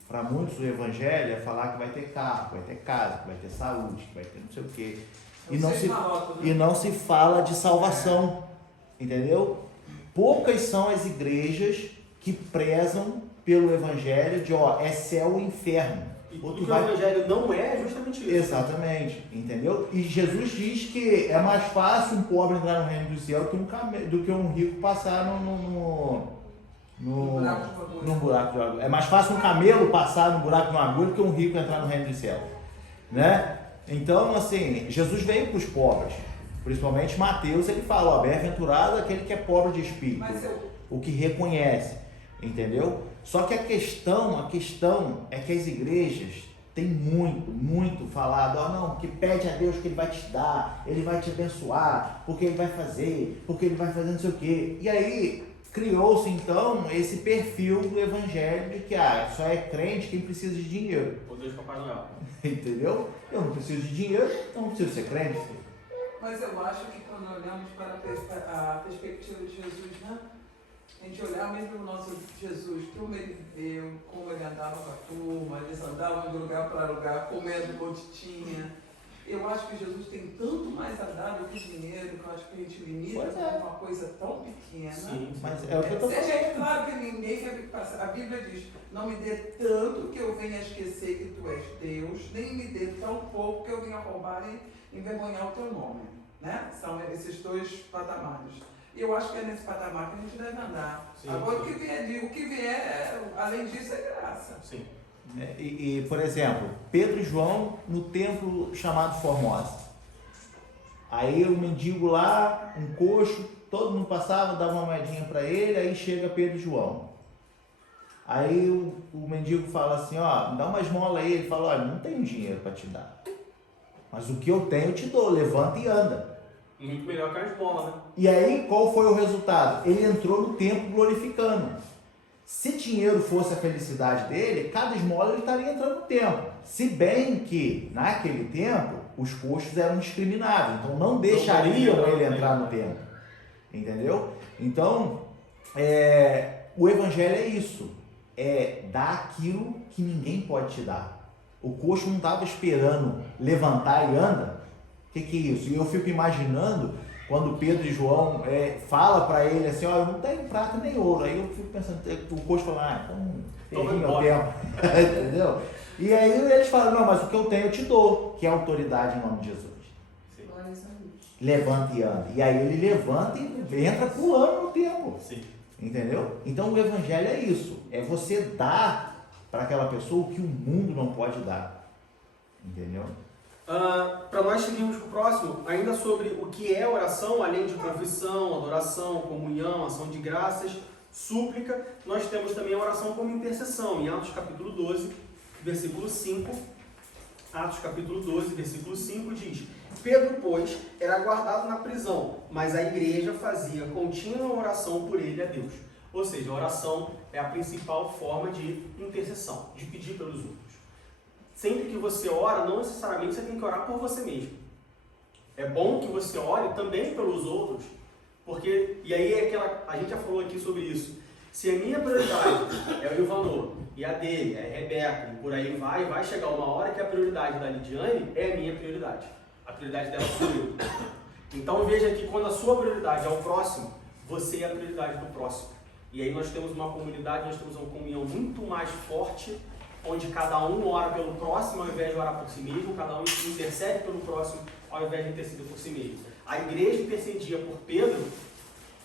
Para muitos, o evangelho é falar que vai ter carro, que vai ter casa, que vai ter saúde, que vai ter não sei o quê. E não se fala de salvação, entendeu? Poucas são as igrejas que prezam pelo evangelho de, é céu ou inferno. E tudo que o evangelho não é justamente isso. Exatamente, entendeu? E Jesus diz que é mais fácil um pobre entrar no reino do céu do que um rico passar num buraco de agulha. É mais fácil um camelo passar no buraco de uma agulha do que um rico entrar no reino do céu, né? Então, assim, Jesus veio para os pobres, principalmente Mateus, ele fala, bem-aventurado aquele que é pobre de espírito, o que reconhece, entendeu? Só que a questão é que as igrejas têm muito falado, não, que pede a Deus que Ele vai te dar, Ele vai te abençoar, porque Ele vai fazer não sei o quê. E aí criou-se então esse perfil do evangelho de que só é crente quem precisa de dinheiro. Ou Deus Papai Noel. Entendeu? Eu não preciso de dinheiro, então não preciso ser crente. Mas eu acho que quando olhamos para a perspectiva de Jesus, né? A gente olhar mesmo para o nosso Jesus, como ele viveu, como ele andava com a turma, eles andavam de lugar para lugar, comendo o que tinha. Eu acho que Jesus tem tanto mais a dar do que dinheiro, que eu acho que a gente limita como uma coisa tão pequena. Sim, mas é o que eu estou falando. É claro que ninguém quer passar. A Bíblia diz, não me dê tanto que eu venha esquecer que tu és Deus, nem me dê tão pouco que eu venha roubar e envergonhar o teu nome. Né? São esses dois patamares. E eu acho que é nesse patamar que a gente deve andar. Sim, agora, sim. O que vier, além disso, é graça. Sim. Por exemplo, Pedro e João no templo chamado Formosa. Aí o mendigo lá, um coxo, todo mundo passava, dava uma moedinha para ele, aí chega Pedro e João. Aí o mendigo fala assim, me dá uma esmola aí. Ele fala, olha, não tenho dinheiro para te dar, mas o que eu tenho eu te dou, levanta e anda. Muito melhor que a esmola, né? E aí, qual foi o resultado? Ele entrou no templo glorificando. Se dinheiro fosse a felicidade dele, cada esmola ele estaria entrando no templo. Se bem que, naquele tempo, os coxos eram discriminados, então não deixariam ele entrar no templo. Entendeu? Então, o evangelho é isso. É dar aquilo que ninguém pode te dar. O coxo não estava esperando levantar e anda. O que é isso? E eu fico imaginando quando Pedro e João fala para ele assim, ó, eu não tenho prata nem ouro. Aí eu fico pensando, o coxo fala, então perdi meu tempo. Entendeu? E aí eles falam, não, mas o que eu tenho eu te dou, que é autoridade em nome de Jesus. Levanta e anda. E aí ele levanta e entra pulando no templo. Sim. Entendeu? Então o evangelho é isso. É você dar para aquela pessoa o que o mundo não pode dar. Entendeu? Para nós seguirmos para o próximo, ainda sobre o que é oração, além de confissão, adoração, comunhão, ação de graças, súplica, nós temos também a oração como intercessão. Em Atos capítulo 12, versículo 5, Atos capítulo 12, versículo 5 diz: Pedro, pois, era guardado na prisão, mas a igreja fazia contínua oração por ele a Deus. Ou seja, a oração é a principal forma de intercessão, de pedir pelos outros. Sempre que você ora, não necessariamente você tem que orar por você mesmo. É bom que você ore também pelos outros, porque, e aí a gente já falou aqui sobre isso, se a minha prioridade é o Ivanor, e a dele é a Rebeca, e por aí vai chegar uma hora que a prioridade da Lidiane é a minha prioridade. A prioridade dela sou eu. Então veja que quando a sua prioridade é o próximo, você é a prioridade do próximo. E aí nós temos uma comunidade, nós temos uma comunhão muito mais forte, onde cada um ora pelo próximo ao invés de orar por si mesmo, cada um intercede pelo próximo ao invés de interceder por si mesmo. A igreja intercedia por Pedro,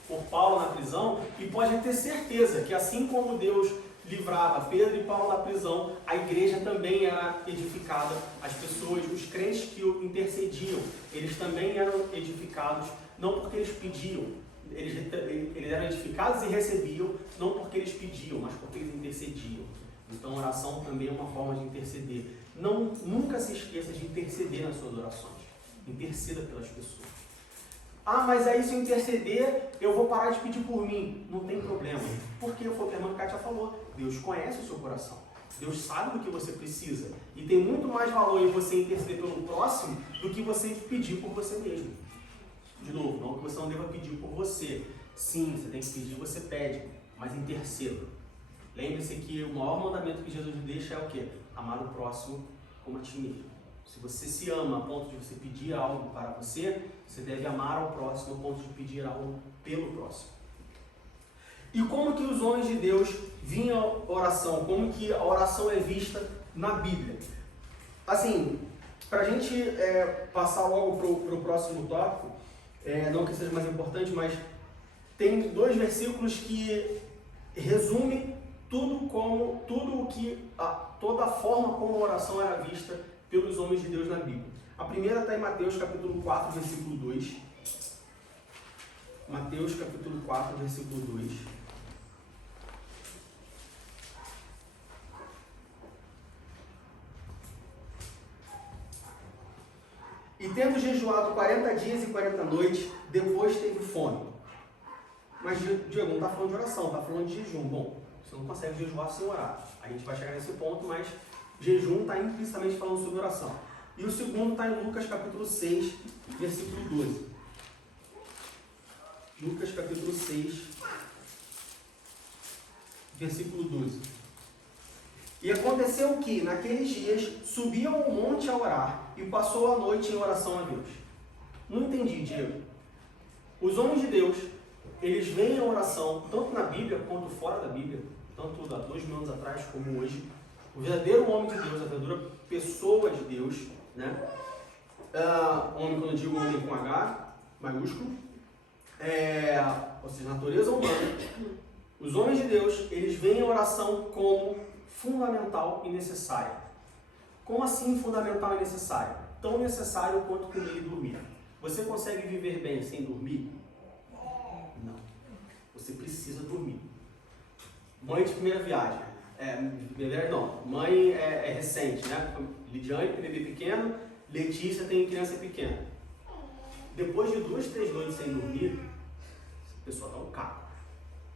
por Paulo na prisão, e pode ter certeza que assim como Deus livrava Pedro e Paulo da prisão, a igreja também era edificada, as pessoas, os crentes que o intercediam, eles também eram edificados, não porque eles pediam, eles eram edificados e recebiam, não porque eles pediam, mas porque eles intercediam. Então, oração também é uma forma de interceder. Nunca se esqueça de interceder nas suas orações. Interceda pelas pessoas. Ah, mas aí se eu interceder, eu vou parar de pedir por mim. Não tem problema. Porque foi o que a irmã Kátia falou. Deus conhece o seu coração. Deus sabe do que você precisa. E tem muito mais valor em você interceder pelo próximo do que você pedir por você mesmo. De novo, não que você não deva pedir por você. Sim, você tem que pedir, você pede. Mas interceda. Lembre-se que o maior mandamento que Jesus deixa é o quê? Amar o próximo como a ti mesmo. Se você se ama a ponto de você pedir algo para você, você deve amar ao próximo a ponto de pedir algo pelo próximo. E como que os homens de Deus vinham a oração? Como que a oração é vista na Bíblia? Assim, para a gente passar logo para o próximo tópico, não que seja mais importante, mas tem 2 versículos que resumem toda a forma como a oração era vista pelos homens de Deus na Bíblia. A primeira está em Mateus capítulo 4, versículo 2. Mateus capítulo 4, versículo 2. E tendo jejuado 40 dias e 40 noites, depois teve fome. Mas Diego, não está falando de oração, está falando de jejum. Bom, você não consegue jejuar sem orar. A gente vai chegar nesse ponto, mas jejum está implicitamente falando sobre oração. E o segundo está em Lucas capítulo 6, versículo 12. Lucas capítulo 6, versículo 12. E aconteceu que, naqueles dias, subiu ao monte a orar e passou a noite em oração a Deus. Não entendi, Diego. Os homens de Deus, eles veem a oração, tanto na Bíblia quanto fora da Bíblia, tanto há 2000 anos atrás como hoje. O verdadeiro homem de Deus, a verdadeira pessoa de Deus, né? Homem, quando eu digo homem com H, maiúsculo, ou seja, natureza humana. Os homens de Deus, eles veem a oração como fundamental e necessária. Como assim fundamental e necessária? Tão necessário quanto comer e dormir. Você consegue viver bem sem dormir? Não. Você precisa dormir. Mãe de primeira viagem. Mãe é recente, né? Lidiane tem bebê pequeno, Letícia tem criança pequena. Depois de 2, 3 noites sem dormir, a pessoa dá um caco.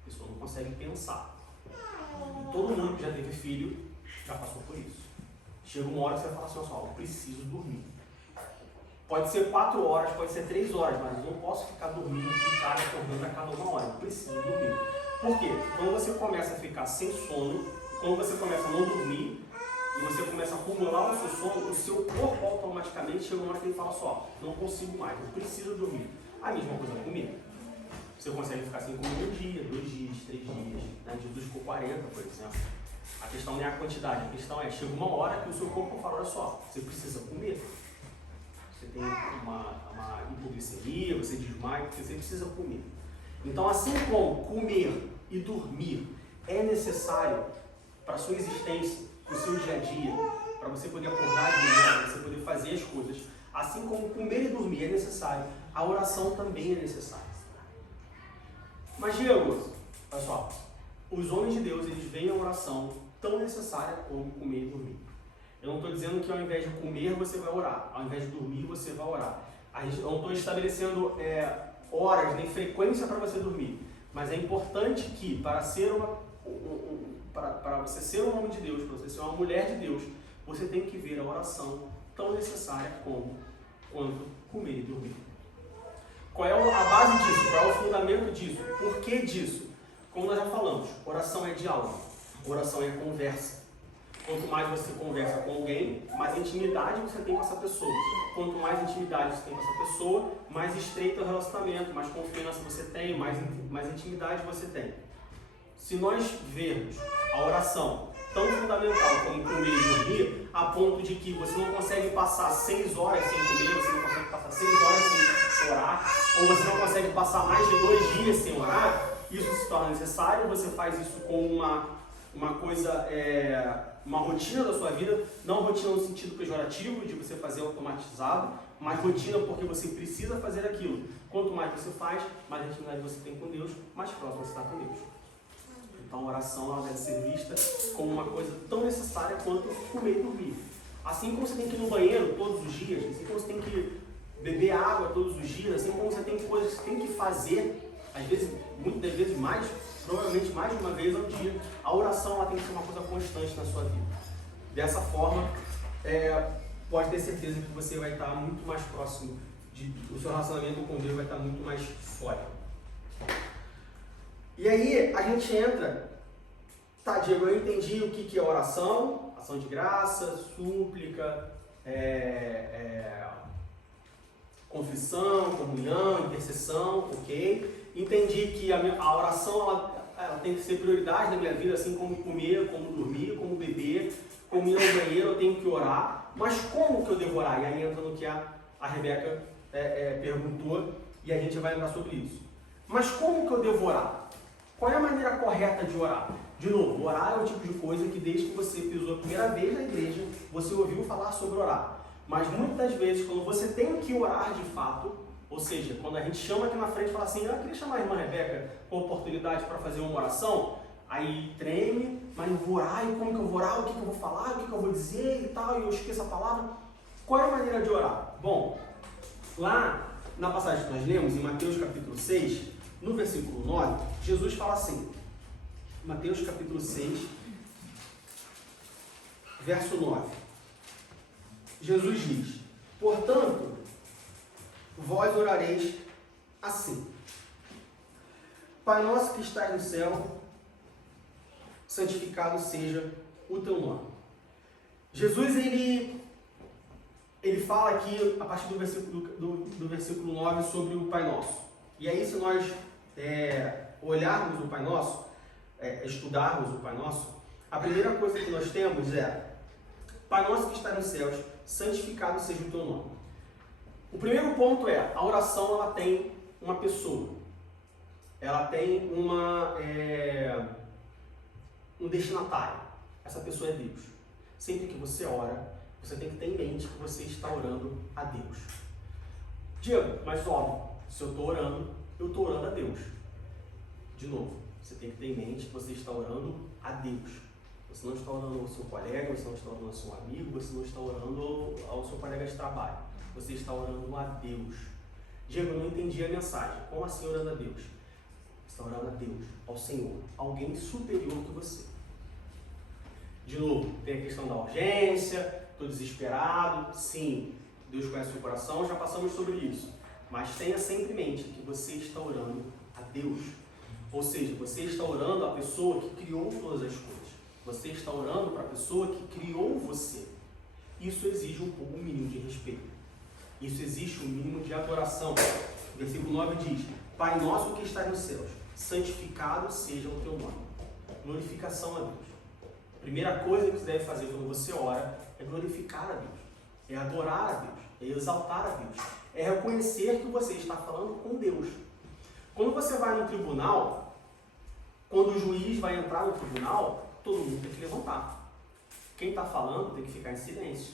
A pessoa não consegue pensar. todo mundo que já teve filho já passou por isso. Chega uma hora que você vai falar assim, olha, eu preciso dormir. Pode ser 4 horas, pode ser 3 horas, mas eu não posso ficar dormindo, ficar acordando a cada 1 hora. Eu preciso dormir. Por quê? Quando você começa a ficar sem sono, quando você começa a não dormir, e você começa a acumular o seu sono, o seu corpo automaticamente chega uma hora que ele fala só, não consigo mais, eu preciso dormir. A mesma coisa com comida. Você consegue ficar sem comer 1 dia, 2 dias, 3 dias. Né? Jesus ficou 40, por exemplo. A questão não é a quantidade, a questão é, chega uma hora que o seu corpo fala, olha só, você precisa comer. Você tem uma hipoglicemia, você desmaia, porque você precisa comer. Então, assim como comer e dormir é necessário para a sua existência, para o seu dia a dia, para você poder acordar de manhã, para você poder fazer as coisas, assim como comer e dormir é necessário, a oração também é necessária. Mas, Diego, olha só, os homens de Deus, eles veem a oração tão necessária como comer e dormir. Eu não estou dizendo que ao invés de comer você vai orar, ao invés de dormir você vai orar. Eu não estou estabelecendo horas nem frequência para você dormir, mas é importante que para você ser um homem de Deus, para você ser uma mulher de Deus, você tem que ver a oração tão necessária quanto comer e dormir. Qual é a base disso? Qual é o fundamento disso? Por que disso? Como nós já falamos, oração é diálogo, oração é conversa. Quanto mais você conversa com alguém, mais intimidade você tem com essa pessoa. Quanto mais intimidade você tem com essa pessoa, mais estreito é o relacionamento, mais confiança você tem, mais intimidade você tem. Se nós vermos a oração tão fundamental como comer e dormir, a ponto de que você não consegue passar 6 horas sem comer, você não consegue passar 6 horas sem orar, ou você não consegue passar mais de 2 dias sem orar, isso se torna necessário, você faz isso com uma coisa, uma rotina da sua vida, não rotina no sentido pejorativo, de você fazer automatizado, mas rotina porque você precisa fazer aquilo. Quanto mais você faz, mais intimidade você tem com Deus, mais próximo você está com Deus. Então a oração ela deve ser vista como uma coisa tão necessária quanto comer e dormir. Assim como você tem que ir no banheiro todos os dias, assim como você tem que beber água todos os dias, assim como você tem coisas que você tem que fazer, às vezes, muitas vezes mais, provavelmente mais de uma vez ao dia, a oração ela tem que ser uma coisa constante na sua vida. Dessa forma, pode ter certeza que você vai estar muito mais próximo, o seu relacionamento com Deus vai estar muito mais sólido. E aí a gente entra, tá, Diego, eu entendi o que é oração, ação de graça, súplica, confissão, comunhão, intercessão, ok? Entendi que a oração ela tem que ser prioridade na minha vida, assim como comer, como dormir, como beber, como ir ao banheiro, eu tenho que orar. Mas como que eu devo orar? E aí entra no que a Rebeca perguntou e a gente vai lembrar sobre isso. Mas como que eu devo orar? Qual é a maneira correta de orar? De novo, orar é o tipo de coisa que desde que você pisou a primeira vez na igreja, você ouviu falar sobre orar. Mas muitas vezes, quando você tem que orar de fato, ou seja, quando a gente chama aqui na frente e fala assim, eu queria chamar a irmã Rebeca com oportunidade para fazer uma oração, aí treme, mas eu vou orar, e como que eu vou orar, o que eu vou falar, o que eu vou dizer e tal, e eu esqueço a palavra. Qual é a maneira de orar? Bom, lá na passagem que nós lemos, em Mateus capítulo 6, no versículo 9, Jesus fala assim, Mateus capítulo 6, verso 9. Jesus diz, portanto, vós orareis assim, Pai nosso que estás no céu, santificado seja o teu nome. Jesus, ele fala aqui, a partir do versículo 9, sobre o Pai Nosso. E aí, se nós olharmos o Pai Nosso, estudarmos o Pai Nosso, a primeira coisa que nós temos é, Pai Nosso que está nos céus, santificado seja o teu nome. O primeiro ponto é, a oração ela tem uma pessoa, ela tem um destinatário, essa pessoa é Deus. Sempre que você ora, você tem que ter em mente que você está orando a Deus. Diego, mas óbvio, se eu estou orando a Deus. De novo, você tem que ter em mente que você está orando a Deus. Você não está orando ao seu colega, você não está orando ao seu amigo, você não está orando ao seu colega de trabalho. Você está orando a Deus. Diego, eu não entendi a mensagem. Como assim orando a Deus? Você está orando a Deus, ao Senhor, alguém superior que você. tem a questão da urgência, estou desesperado. Sim, Deus conhece o seu coração, já passamos sobre isso. Mas tenha sempre em mente que você está orando a Deus. Ou seja, você está orando a pessoa que criou todas as coisas. Você está orando para a pessoa que criou você. Isso exige um mínimo de respeito. Isso exige um mínimo de adoração. O versículo 9 diz: Pai nosso que estás nos céus, santificado seja o teu nome. Glorificação a Deus. A primeira coisa que você deve fazer quando você ora é glorificar a Deus, é adorar a Deus, é exaltar a Deus, é reconhecer que você está falando com Deus. Quando você vai no tribunal, quando o juiz vai entrar no tribunal, todo mundo tem que levantar. Quem está falando tem que ficar em silêncio.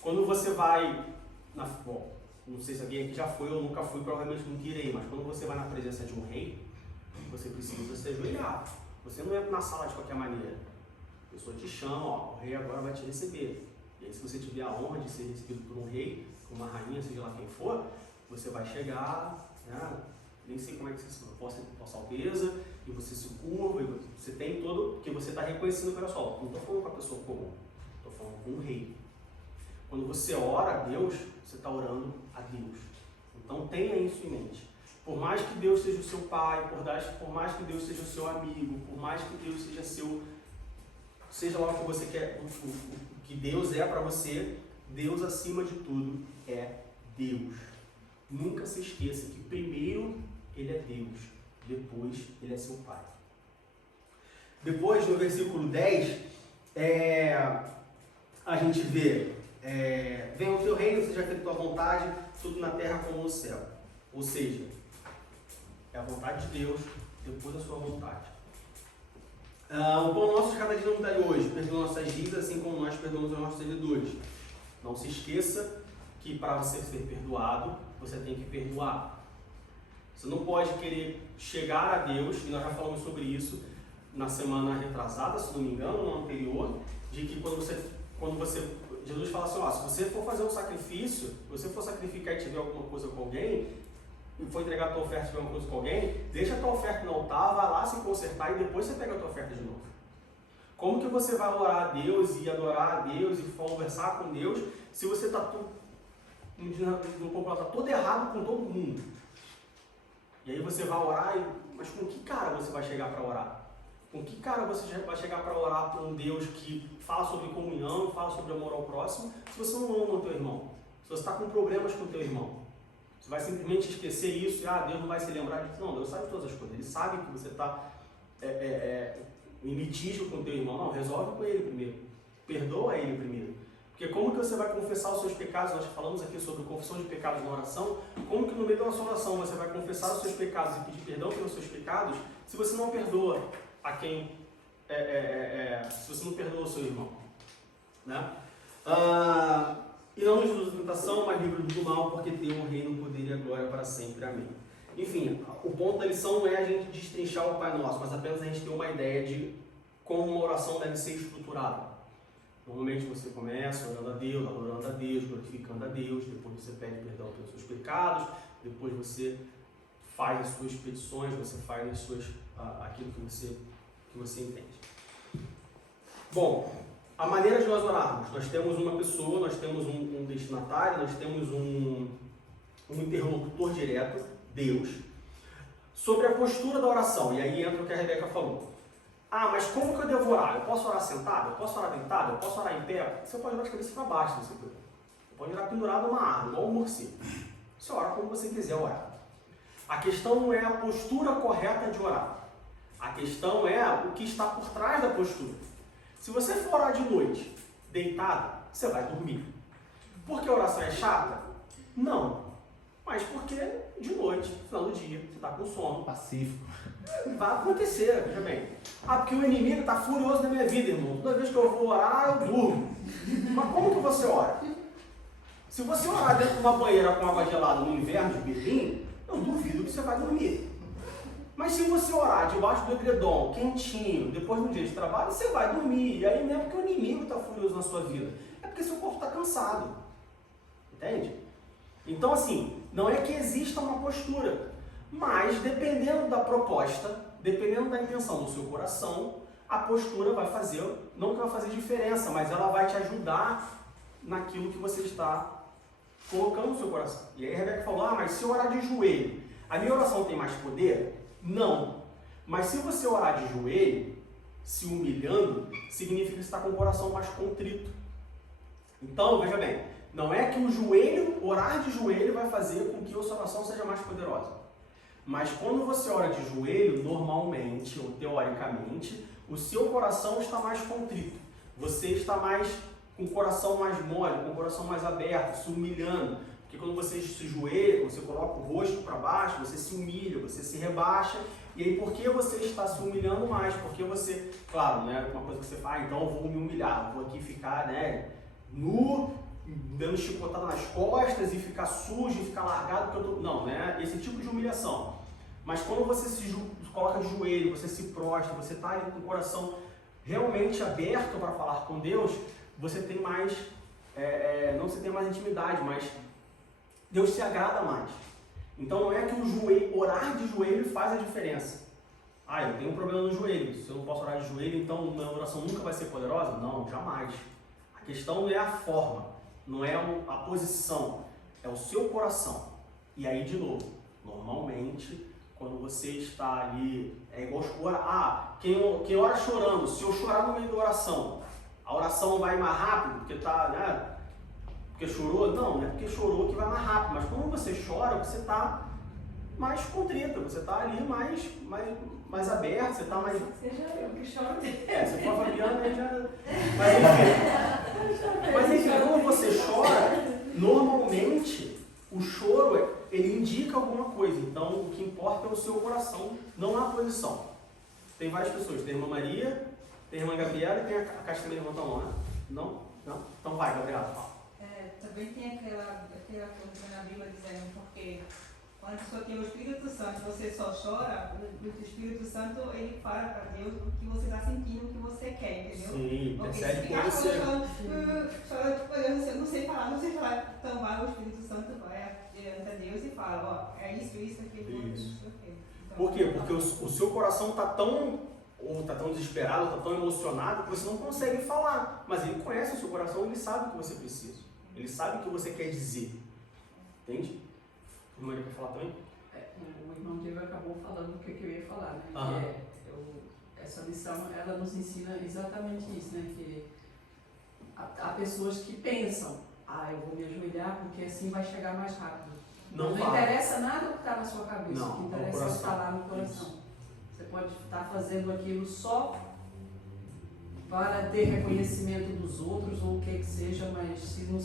Quando você vai, bom, não sei se alguém aqui já foi ou nunca foi, provavelmente nunca irei, mas quando você vai na presença de um rei, você precisa se ajoelhar. Você não entra na sala de qualquer maneira. A pessoa te chama, ó, o rei agora vai te receber. E aí, se você tiver a honra de ser recebido por um rei, por uma rainha, seja lá quem for, você vai chegar, né? Nem sei como é que você se possa alteza, e você se curva, e você tem todo, porque você está reconhecendo, olha só, não estou falando com a pessoa comum, estou falando com um rei. Quando você ora a Deus, você está orando a Deus. Então tenha isso em mente. Por mais que Deus seja o seu pai, por mais que Deus seja o seu amigo, por mais que Deus seja seu, seja lá o que você quer, o que Deus é para você, Deus acima de tudo é Deus. Nunca se esqueça que primeiro Ele é Deus, depois Ele é seu pai. Depois, no versículo 10, a gente vê, venha o teu reino, seja feita a tua vontade, tudo na terra como no céu. Ou seja, é a vontade de Deus, depois a sua vontade. O pão nosso de cada dia nos dai hoje, perdoa nossas dívidas, assim como nós perdoamos aos nossos devedores. Não se esqueça que para você ser perdoado, você tem que perdoar. Você não pode querer chegar a Deus, e nós já falamos sobre isso na semana retrasada, se não me engano, no anterior, de que quando você Jesus fala assim, ó, se você for fazer um sacrifício, se você for sacrificar e tiver alguma coisa com alguém, e for entregar a tua oferta e tiver alguma coisa com alguém, deixa a tua oferta no altar, vai lá se consertar e depois você pega a tua oferta de novo. Como que você vai orar a Deus e adorar a Deus e conversar com Deus se você está todo errado com todo mundo? E aí você vai orar, mas com que cara você vai chegar para orar? Com que cara você vai chegar para orar para um Deus que fala sobre comunhão, fala sobre amor ao próximo, se você não ama o teu irmão? Se você está com problemas com o teu irmão? Você vai simplesmente esquecer isso e Deus não vai se lembrar disso? Não, Deus sabe todas as coisas. Ele sabe que você está em litígio com o teu irmão. Não, resolve com ele primeiro. Perdoa ele primeiro. Porque como que você vai confessar os seus pecados? Nós falamos aqui sobre confissão de pecados na oração. Como que no meio da sua oração você vai confessar os seus pecados e pedir perdão pelos seus pecados se você não perdoa a quem... se você não perdoa o seu irmão? Né? E não nos induz a tentação, mas livre-nos do mal, porque tem o reino, o poder e a glória para sempre. Amém. Enfim, o ponto da lição não é a gente destrinchar o Pai Nosso, mas apenas a gente ter uma ideia de como uma oração deve ser estruturada. Normalmente você começa orando a Deus, adorando a Deus, glorificando a Deus, depois você pede perdão pelos seus pecados, depois você faz as suas petições, você faz as suas, aquilo que você entende. Bom, a maneira de nós orarmos, nós temos uma pessoa, nós temos um destinatário, nós temos um interlocutor direto, Deus, sobre a postura da oração. E aí entra o que a Rebeca falou. Mas como que eu devo orar? Eu posso orar sentado? Eu posso orar deitado? Eu posso orar em pé? Você pode orar de cabeça para baixo, você pode orar pendurado numa árvore, igual um morcego. Você ora como você quiser orar. A questão não é a postura correta de orar. A questão é o que está por trás da postura. Se você for orar de noite, deitado, você vai dormir. Porque a oração é chata? Não. Mas porque de noite, no final do dia, você está com sono. Pacífico. Vai acontecer, veja bem. Porque o inimigo está furioso na minha vida, irmão. Toda vez que eu vou orar, eu durmo. Mas como que você ora? Se você orar dentro de uma banheira com água gelada no inverno de Berlim, eu duvido que você vai dormir. Mas se você orar debaixo do edredom, quentinho, depois de um dia de trabalho, você vai dormir. E aí não é porque o inimigo está furioso na sua vida, é porque seu corpo está cansado. Entende? Então assim, não é que exista uma postura, mas dependendo da proposta, dependendo da intenção do seu coração, a postura vai fazer, não que vai fazer diferença, mas ela vai te ajudar naquilo que você está colocando no seu coração. E aí a Rebeca falou, mas se eu orar de joelho, a minha oração tem mais poder? Não. Mas se você orar de joelho, se humilhando, significa que você está com o coração mais contrito. Então, veja bem, não é que o joelho, orar de joelho vai fazer com que a sua oração seja mais poderosa. Mas quando você ora de joelho, normalmente, ou teoricamente, o seu coração está mais contrito. Você está mais com o coração mais mole, com o coração mais aberto, se humilhando. Porque quando você se joelha, você coloca o rosto para baixo, você se humilha, você se rebaixa. E aí, por que você está se humilhando mais? Porque você, claro, né, uma coisa que você faz, então eu vou me humilhar, vou aqui ficar, né, nu, dando chicotada nas costas e ficar sujo e ficar largado, porque eu tô... Não, né, esse tipo de humilhação. Mas quando você se coloca de joelho, você se prostra, você está ali com o coração realmente aberto para falar com Deus, você tem mais, não você tem mais intimidade, mas Deus se agrada mais. Então não é que o joelho, orar de joelho faz a diferença. Eu tenho um problema no joelho, se eu não posso orar de joelho, então minha oração nunca vai ser poderosa? Não, jamais. A questão não é a forma, não é a posição, é o seu coração. E aí, de novo, normalmente, quando você está ali, é igual orar. Quem ora chorando, se eu chorar no meio da oração, a oração vai mais rápido, porque tá, né? Porque chorou? Não é porque chorou que vai mais rápido, mas quando você chora, você está mais contrito, você está ali mais aberto, você está mais... Seja eu que choro. Se for a Fabiana, aí já... Mas enfim, quando você chora, normalmente o choro, ele indica alguma coisa, então o que importa é o seu coração, não a posição. Tem várias pessoas, tem a irmã Maria, tem a irmã Gabriela e tem a Caixa também levantou a mão, né? Não? Então vai, Gabriela, fala. Também tem aquela coisa na Bíblia dizendo, porque quando a pessoa tem o Espírito Santo, você só chora, o Espírito Santo, ele fala para Deus o que você está sentindo, o que você quer, entendeu? Sim, porque percebe se que ficar você... chorando, tipo, eu não sei falar, então vai o Espírito Santo, vai diante a Deus e fala, é isso, aquilo, Isso. aquilo. Então, Por quê? Porque o seu coração está tão desesperado, está tão emocionado, que você não consegue falar. Mas ele conhece o seu coração, ele sabe o que você precisa. Ele sabe o que você quer dizer. Entende? O Maria quer falar também? O irmão Diego acabou falando o que eu ia falar, né? Aham. Essa lição, ela nos ensina exatamente isso, né? Que há pessoas que pensam, eu vou me ajoelhar porque assim vai chegar mais rápido. Não interessa nada o que está na sua cabeça, Não, o que interessa é o que está lá no coração. Isso. Você pode estar fazendo aquilo só para ter reconhecimento dos outros ou o que seja, mas se o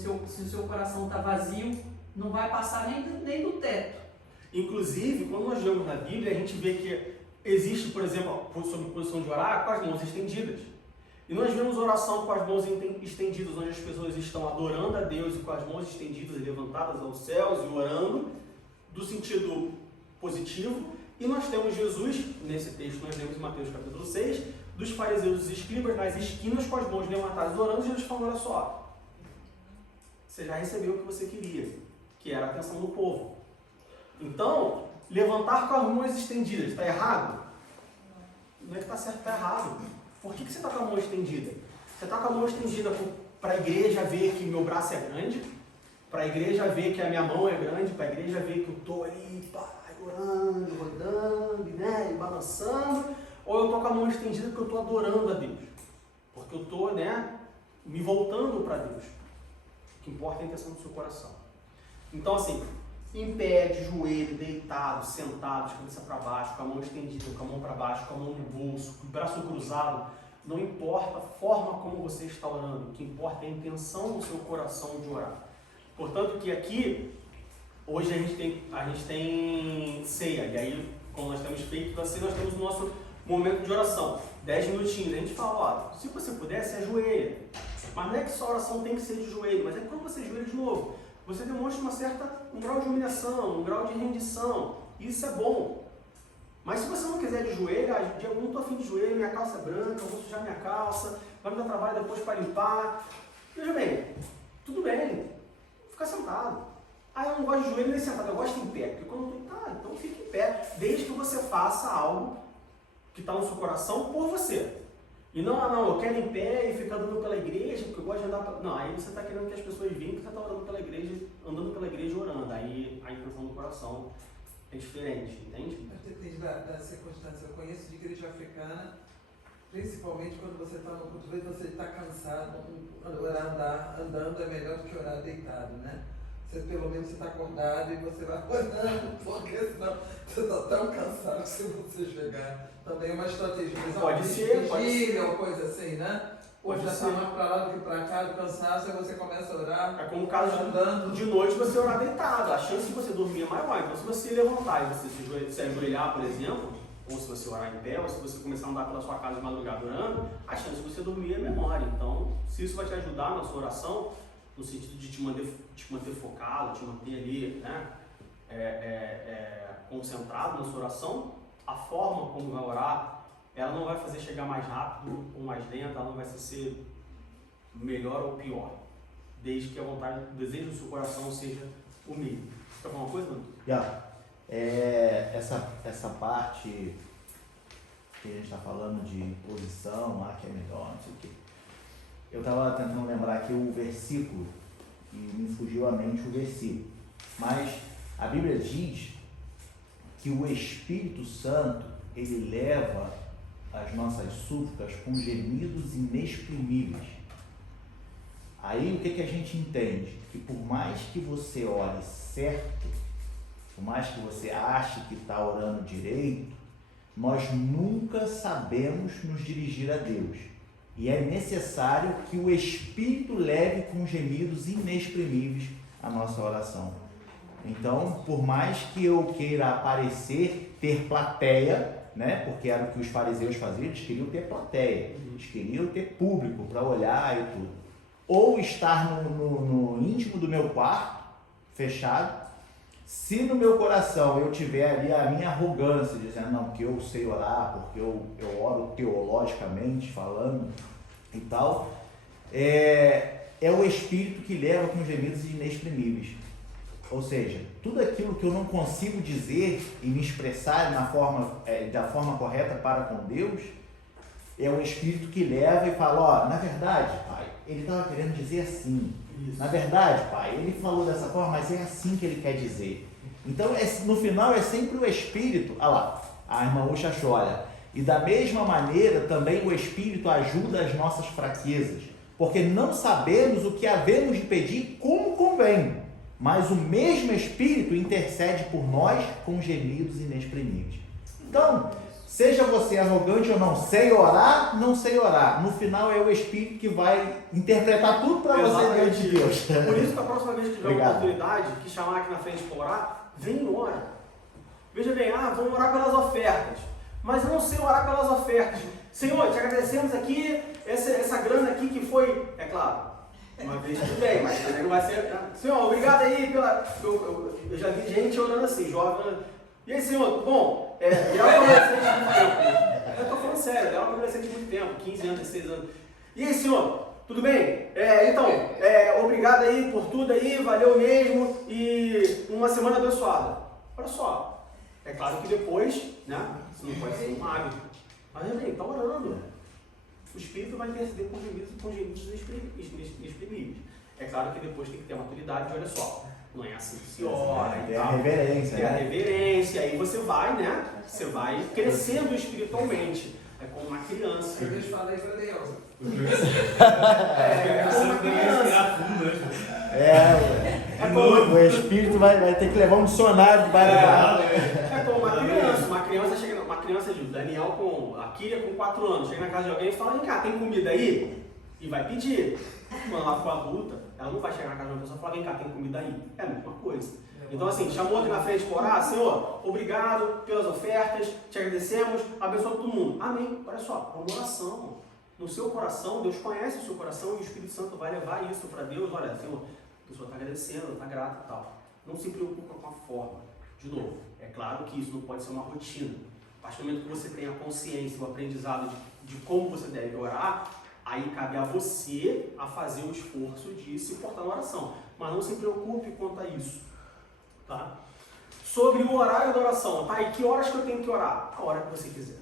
seu coração está vazio, não vai passar nem do teto. Inclusive, quando nós lemos na Bíblia, a gente vê que existe, por exemplo, sobre a posição de orar com as mãos estendidas. E nós vemos oração com as mãos estendidas, onde as pessoas estão adorando a Deus e com as mãos estendidas e levantadas aos céus e orando, do sentido positivo. E nós temos Jesus, nesse texto nós lemos em Mateus capítulo 6, dos fariseus e escribas nas esquinas com as mãos levantadas orando, e Jesus falando, olha só, você já recebeu o que você queria, que era a atenção do povo. Então, levantar com as mãos estendidas, está errado? Não é que está certo, está errado. Por que você está com a mão estendida? Você está com a mão estendida para a igreja ver que meu braço é grande, para a igreja ver que a minha mão é grande, para a igreja ver que eu estou ali, orando, rodando, né, balançando, ou eu estou com a mão estendida porque eu estou adorando a Deus, porque eu estou, né, me voltando para Deus. O que importa é a intenção do seu coração. Então, assim, em pé, de joelho, deitado, sentado, de cabeça para baixo, com a mão estendida, com a mão para baixo, com a mão no bolso, com o braço cruzado, não importa a forma como você está orando, o que importa é a intenção do seu coração de orar. Portanto, que aqui, hoje a gente tem ceia, e aí, como nós temos feito, assim, nós temos o nosso momento de oração, 10 minutinhos, a gente fala, se você puder, se ajoelha. Mas não é que só oração tem que ser de joelho, mas é que quando você ajoelha de novo, você demonstra um grau de humilhação, um grau de rendição. Isso é bom. Mas se você não quiser de joelho, eu não estou afim de joelho, minha calça é branca, eu vou sujar minha calça, vai me dar trabalho depois para limpar. Veja bem, tudo bem, fica sentado. Eu não gosto de joelho nem sentado, eu gosto em pé. Porque quando eu estou, então fique em pé, desde que você faça algo que está no seu coração por você. E não, eu quero em pé e ficar andando pela igreja, porque eu gosto de andar... Não, aí você está querendo que as pessoas venham que você está orando pela igreja, andando pela igreja e orando. Aí a intenção do coração é diferente, entende? Mas depende da circunstância. Eu conheço de igreja africana, principalmente quando você está no culto, você está cansado, orar andando é melhor do que orar deitado, né? Você, pelo menos você está acordado e você vai orando, porque senão você está tão cansado que se você chegar. Também é uma estratégia. Pode ser, ou coisa assim, né? Ou já está mais para lá do que para cá, do cansaço, aí você começa a orar. É como o caso andando. de noite você orar deitado. A chance de você dormir é maior. Então, se você levantar e você se ajoelhar, por exemplo, ou se você orar em pé, ou se você começar a andar pela sua casa de madrugada orando, a chance de você dormir é menor. Então, se isso vai te ajudar na sua oração, no sentido de te manter focado, te manter ali, né, concentrado na sua oração, a forma como vai orar, ela não vai fazer chegar mais rápido ou mais lenta, ela não vai ser melhor ou pior, desde que a vontade, o desejo do seu coração seja o mesmo. Quer falar uma coisa, mano? Essa parte que a gente está falando de posição, que é melhor, não sei o quê. Eu estava tentando lembrar aqui o versículo, e me fugiu à mente o versículo. Mas a Bíblia diz que o Espírito Santo, ele leva as nossas súplicas com gemidos inexprimíveis. Aí o que a gente entende? Que por mais que você ore certo, por mais que você ache que está orando direito, nós nunca sabemos nos dirigir a Deus. E é necessário que o Espírito leve com gemidos inexprimíveis a nossa oração. Então, por mais que eu queira aparecer, ter plateia, né? Porque era o que os fariseus faziam, eles queriam ter plateia, eles queriam ter público para olhar e tudo. Ou estar no íntimo do meu quarto, fechado. Se no meu coração eu tiver ali a minha arrogância, dizendo não, que eu sei orar, porque eu oro teologicamente falando e tal, é o Espírito que leva com gemidos inexprimíveis. Ou seja, tudo aquilo que eu não consigo dizer e me expressar da forma correta para com Deus, é o Espírito que leva e fala, na verdade, Pai, ele estava querendo dizer assim. Isso. Na verdade, Pai, ele falou dessa forma, mas é assim que ele quer dizer. Então, no final, é sempre o Espírito. Olha lá, a irmã Ucha chora. E da mesma maneira, também o Espírito ajuda as nossas fraquezas, porque não sabemos o que havemos de pedir como convém, mas o mesmo Espírito intercede por nós com gemidos inexprimíveis. Então, seja você arrogante ou não, sei orar, não sei orar. No final é o Espírito que vai interpretar tudo para você diante de Deus. Por isso que a próxima vez que tiver uma oportunidade, que chamar aqui na frente para orar, vem e ora. Veja bem, vamos orar pelas ofertas. Mas eu não sei orar pelas ofertas. Senhor, te agradecemos aqui, essa grana aqui que foi, é claro, uma vez tudo bem, mas também não vai ser... Senhor, obrigado aí pela... Eu já vi gente orando assim, jovem... E aí, Senhor, bom, ela é adolescente de muito tempo, né? Eu estou falando sério, ela é adolescente de muito tempo, 15 anos, 16 anos. E aí, Senhor, tudo bem? Obrigado aí por tudo aí, valeu mesmo, e uma semana abençoada. Olha só, é claro que depois, né, isso não pode ser um hábito, mas está orando. O Espírito vai interceder com gemidos inexprimíveis. É claro que depois tem que ter maturidade, olha só. Não é assim que se ora. Tem a reverência. Tem a reverência. Aí você vai, né? Você vai crescendo espiritualmente. É como uma criança. Eu falei para Deus. É como uma criança. O Espírito vai ter que levar um dicionário de bairro. É como uma criança. Uma criança de Daniel a Kíria com 4 anos. Chega na casa de alguém e fala, vem cá, tem comida aí? E vai pedir. Quando ela for adulta, ela não vai chegar na casa de uma pessoa e falar, vem cá, tem comida aí. É a mesma coisa. Então assim, chamou aqui na frente para orar, Senhor, obrigado pelas ofertas, te agradecemos, abençoa todo mundo. Amém. Olha só, é uma oração. No seu coração, Deus conhece o seu coração e o Espírito Santo vai levar isso para Deus. Olha, Senhor, a pessoa está agradecendo, está grata e tal. Não se preocupa com a forma. De novo, é claro que isso não pode ser uma rotina. A partir do momento que você tem a consciência, o aprendizado de como você deve orar, aí cabe a você a fazer o esforço de se portar na oração. Mas não se preocupe quanto a isso. Tá? Sobre o horário da oração. Tá? E que horas que eu tenho que orar? A hora que você quiser.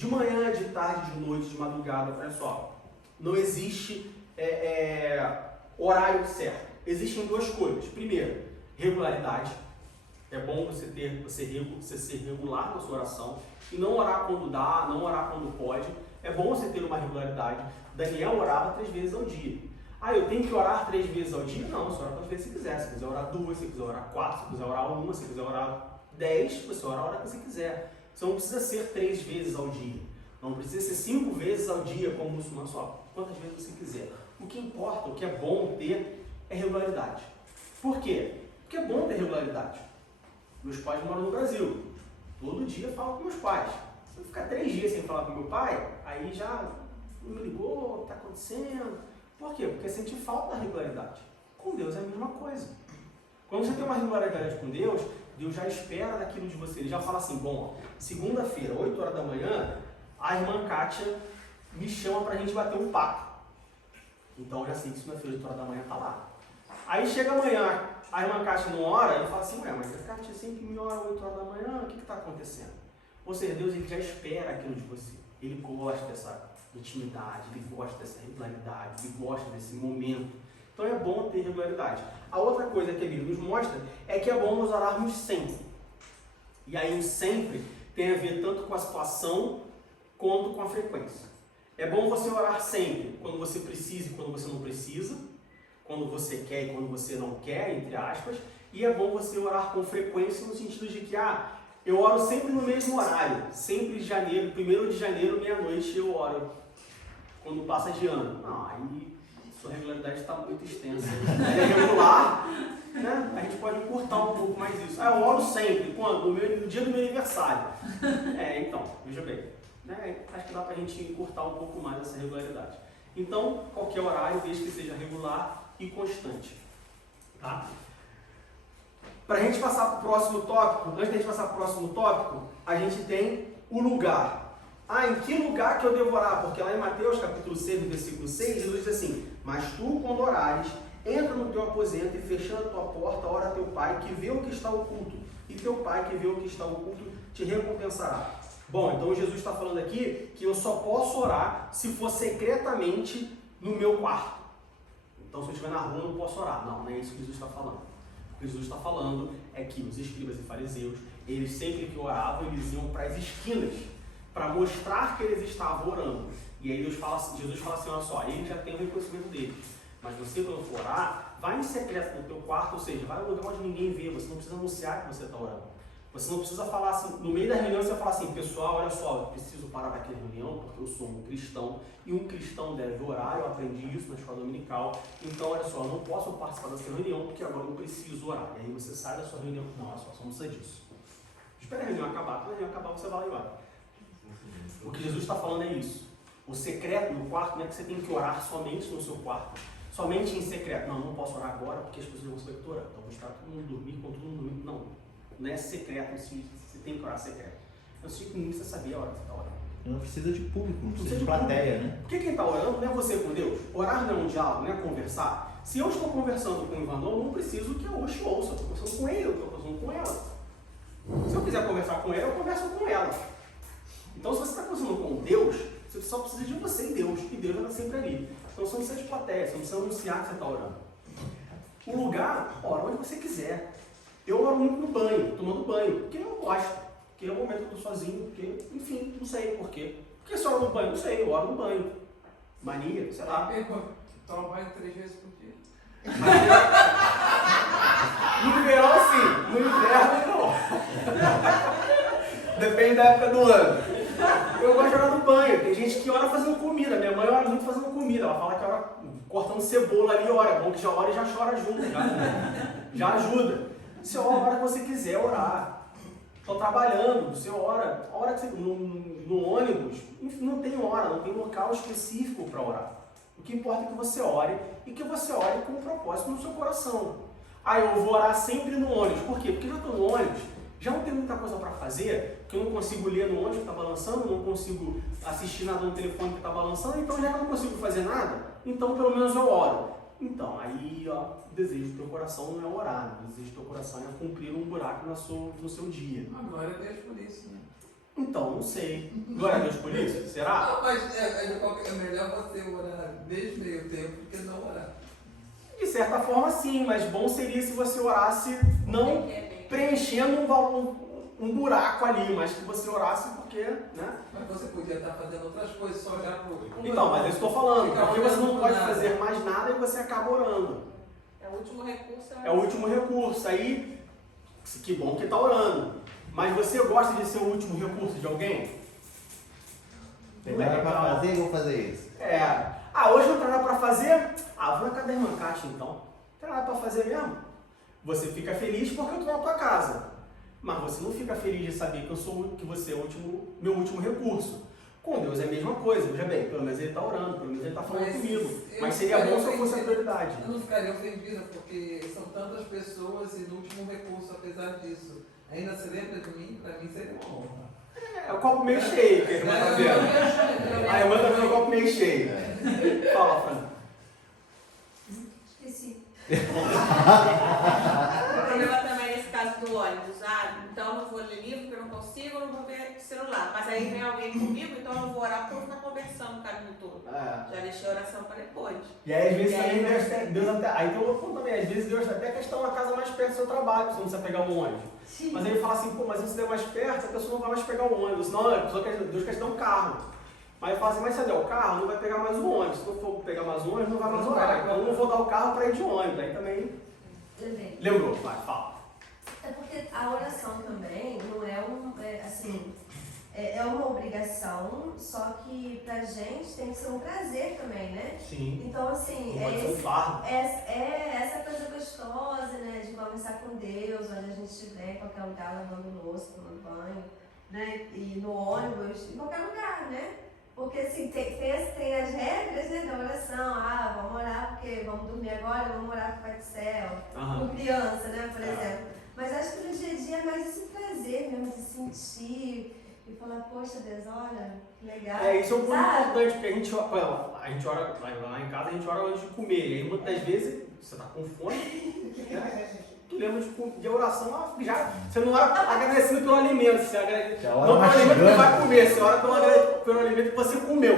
De manhã, de tarde, de noite, de madrugada, olha só. Não existe horário certo. Existem duas coisas. Primeiro, regularidade. É bom você ser regular na sua oração e não orar quando dá, não orar quando pode. É bom você ter uma regularidade. Daniel orava 3 vezes ao dia. Ah, eu tenho que orar 3 vezes ao dia? Não, você ora quantas vezes você quiser. Se quiser orar 2, se quiser orar 4, se quiser orar 1, se quiser orar 10, você ora a hora que você quiser. Você não precisa ser 3 vezes ao dia. Não precisa ser 5 vezes ao dia como muçulmano, só quantas vezes você quiser. O que importa, o que é bom ter é regularidade. Por quê? Porque é bom ter regularidade. Meus pais moram no Brasil. Todo dia eu falo com meus pais. Se eu ficar 3 dias sem falar com meu pai, aí já não me ligou, o que está acontecendo? Por quê? Porque senti falta da regularidade. Com Deus é a mesma coisa. Quando você tem uma regularidade com Deus, Deus já espera daquilo de você. Ele já fala assim, bom, segunda-feira, 8 horas da manhã, a irmã Kátia me chama pra gente bater um papo. Então eu já sei que segunda-feira, 8 horas da manhã, tá lá. Aí chega amanhã, a irmã Kátia não ora, e fala assim, ué, mas a Kátia sempre me ora 8 horas da manhã, o que está acontecendo? Ou seja, Deus ele já espera aquilo de você. Ele gosta dessa intimidade, ele gosta dessa regularidade, ele gosta desse momento. Então é bom ter regularidade. A outra coisa que a Bíblia nos mostra é que é bom nós orarmos sempre. E aí o sempre tem a ver tanto com a situação quanto com a frequência. É bom você orar sempre, quando você precisa e quando você não precisa, quando você quer e quando você não quer, entre aspas, e é bom você orar com frequência no sentido de que, eu oro sempre no mesmo horário, sempre de janeiro, 1º de janeiro, meia-noite eu oro, quando passa de ano. Não, aí sua regularidade está muito extensa. É regular, né? A gente pode encurtar um pouco mais isso. Eu oro sempre, quando? No dia do meu aniversário. Então, veja bem, né? Acho que dá para a gente encurtar um pouco mais essa regularidade. Então, qualquer horário, desde que seja regular e constante. Tá? Para a gente passar para o próximo tópico, antes da gente passar para o próximo tópico, a gente tem o lugar. Em que lugar que eu devo orar? Porque lá em Mateus, capítulo 6, no versículo 6, Jesus diz assim, mas tu, quando orares, entra no teu aposento e fechando a tua porta, ora a teu Pai, que vê o que está oculto. E teu Pai, que vê o que está oculto, te recompensará. Bom, então Jesus está falando aqui que eu só posso orar se for secretamente no meu quarto. Então, se eu estiver na rua, eu não posso orar. Não é isso que Jesus está falando. O que Jesus está falando é que os escribas e fariseus, eles sempre que oravam, eles iam para as esquinas, para mostrar que eles estavam orando. E aí Jesus fala assim, olha só, ele já tem o reconhecimento dele. Mas você, quando for orar, vai em secreto no teu quarto, ou seja, vai no lugar onde ninguém vê, você não precisa anunciar que você está orando. Você não precisa falar assim, no meio da reunião você vai falar assim, pessoal, olha só, eu preciso parar daquela reunião porque eu sou um cristão e um cristão deve orar, eu aprendi isso na escola dominical, então olha só, eu não posso participar dessa reunião porque agora eu preciso orar. E aí você sai da sua reunião, não, olha só não precisa disso. Espera a reunião acabar, quando a reunião acabar você vai lá e ora. O que Jesus está falando é isso. O secreto no quarto não é que você tem que orar somente no seu quarto, somente em secreto. Não posso orar agora porque as pessoas vão saber que eu estou orando, então vou esperar todo mundo dormir, quando todo mundo dormir, não é secreto, você tem que orar secreto. Eu sei que ninguém precisa saber a hora que você está orando. Não precisa de público, não precisa de plateia, né? Porque quem está orando não é você com Deus. Orar não é um diálogo, não é conversar. Se eu estou conversando com o Ivanor, eu não preciso que a Oxe ouça. Eu estou conversando com ele, eu estou conversando com ela. Se eu quiser conversar com ele, eu converso com ela. Então, se você está conversando com Deus, você só precisa de você e Deus. E Deus está sempre ali. Então, você não precisa de plateia, você não precisa anunciar que você está orando. O lugar, ora onde você quiser. Eu oro muito no banho, tomando banho, porque eu gosto, porque é o momento que eu estou sozinho, porque, enfim, não sei por quê. Por que só oro no banho? Não sei, eu oro no banho. Mania, sei lá. Toma banho 3 vezes por dia. No verão, sim, no inverno, não. Depende da época do ano. Eu gosto de orar no banho, tem gente que ora fazendo comida, minha mãe ora muito fazendo comida, ela fala que ora cortando cebola ali, ora, é bom que já ora e já chora junto, já ajuda. Você ora a hora que você quiser orar. Estou trabalhando, você ora. A hora que você, no ônibus, enfim, não tem hora, não tem local específico para orar. O que importa é que você ore e que você ore com um propósito no seu coração. Eu vou orar sempre no ônibus. Por quê? Porque já estou no ônibus, já não tem muita coisa para fazer, que eu não consigo ler no ônibus que está balançando, não consigo assistir nada no telefone que está balançando, então já que eu não consigo fazer nada, então pelo menos eu oro. Então, aí, o desejo do teu coração não é orar, o desejo do teu coração é cumprir um buraco no seu dia. Agora é Deus por isso, né? Então, não sei. Glória a Deus por isso? Será? Não, mas é melhor você orar nesse meio tempo do que não orar. De certa forma, sim, mas bom seria se você orasse não preenchendo um buraco ali, mas que você orasse porque, né? Mas você podia estar fazendo outras coisas, só olhar pro... Então, mas eu estou falando, Ficar porque você não olhando pode pro nada. fazer mais nada e você acaba orando. É o último recurso. É o último recurso. Aí, que bom que está orando. Mas você gosta de ser o último recurso de alguém? Tem nada pra fazer, vou fazer isso. É. Ah, hoje não tem nada pra fazer? Ah, vou na casa da irmã Kátia então. Não tem nada pra fazer mesmo? Você fica feliz porque eu tô na tua casa. Mas você não fica feliz de saber que você é meu último recurso. Com Deus é a mesma coisa. Veja bem, pelo menos ele está orando, pelo menos ele está falando comigo. Mas seria bom se eu fosse a prioridade. Eu não ficaria ofendida porque são tantas pessoas e no último recurso, apesar disso, ainda se lembra de mim, para mim seria uma honra. É o copo meio cheio que a irmã tá vendo. A irmã tá vendo o copo meio cheio. Fala, Fran. Esqueci. O problema também nesse caso do ônibus, então eu não vou ler livro porque eu não consigo, eu não vou ver celular. Mas aí vem alguém comigo, então eu não vou orar porque eu vou ficar conversando o caminho todo. Já deixei a oração para depois. E aí às vezes também Deus até. Aí tem um outro ponto também, às vezes Deus até quer estar uma casa mais perto do seu trabalho, você não precisa pegar um ônibus. Sim. Mas aí ele fala assim, pô, mas se você der mais perto, a pessoa não vai mais pegar o ônibus. Senão Deus quer te dar um carro. Mas ele fala assim, mas se eu der o carro, não vai pegar mais o ônibus. Se eu for pegar mais o ônibus, não vai mais orar. Então eu não vou dar o carro para ir de ônibus. Aí também. Lembrei. Lembrou? Vai, fala. É porque a oração também não é é uma obrigação, só que pra gente tem que ser um prazer também, né? Sim. Então, assim, Não pode ser um fardo. essa coisa gostosa, né? De conversar com Deus, onde a gente estiver, em qualquer lugar, lavando louça, tomando banho, né? E no ônibus, em qualquer lugar, né? Porque assim, tem as regras, né, da oração. Vamos orar porque vamos dormir agora, vamos orar pro Pai do Céu. Com criança, né, por exemplo. Mas acho que no dia a dia é mais esse prazer mesmo de sentir e falar, poxa Deus, olha, que legal. Isso é um ponto importante, porque a gente ora, lá em casa a gente ora antes de comer. E aí muitas vezes você tá com fome, né? Tu lembra de oração, você não ora agradecendo pelo alimento, você agradece não pelo alimento que você vai comer, você ora pelo alimento que você comeu.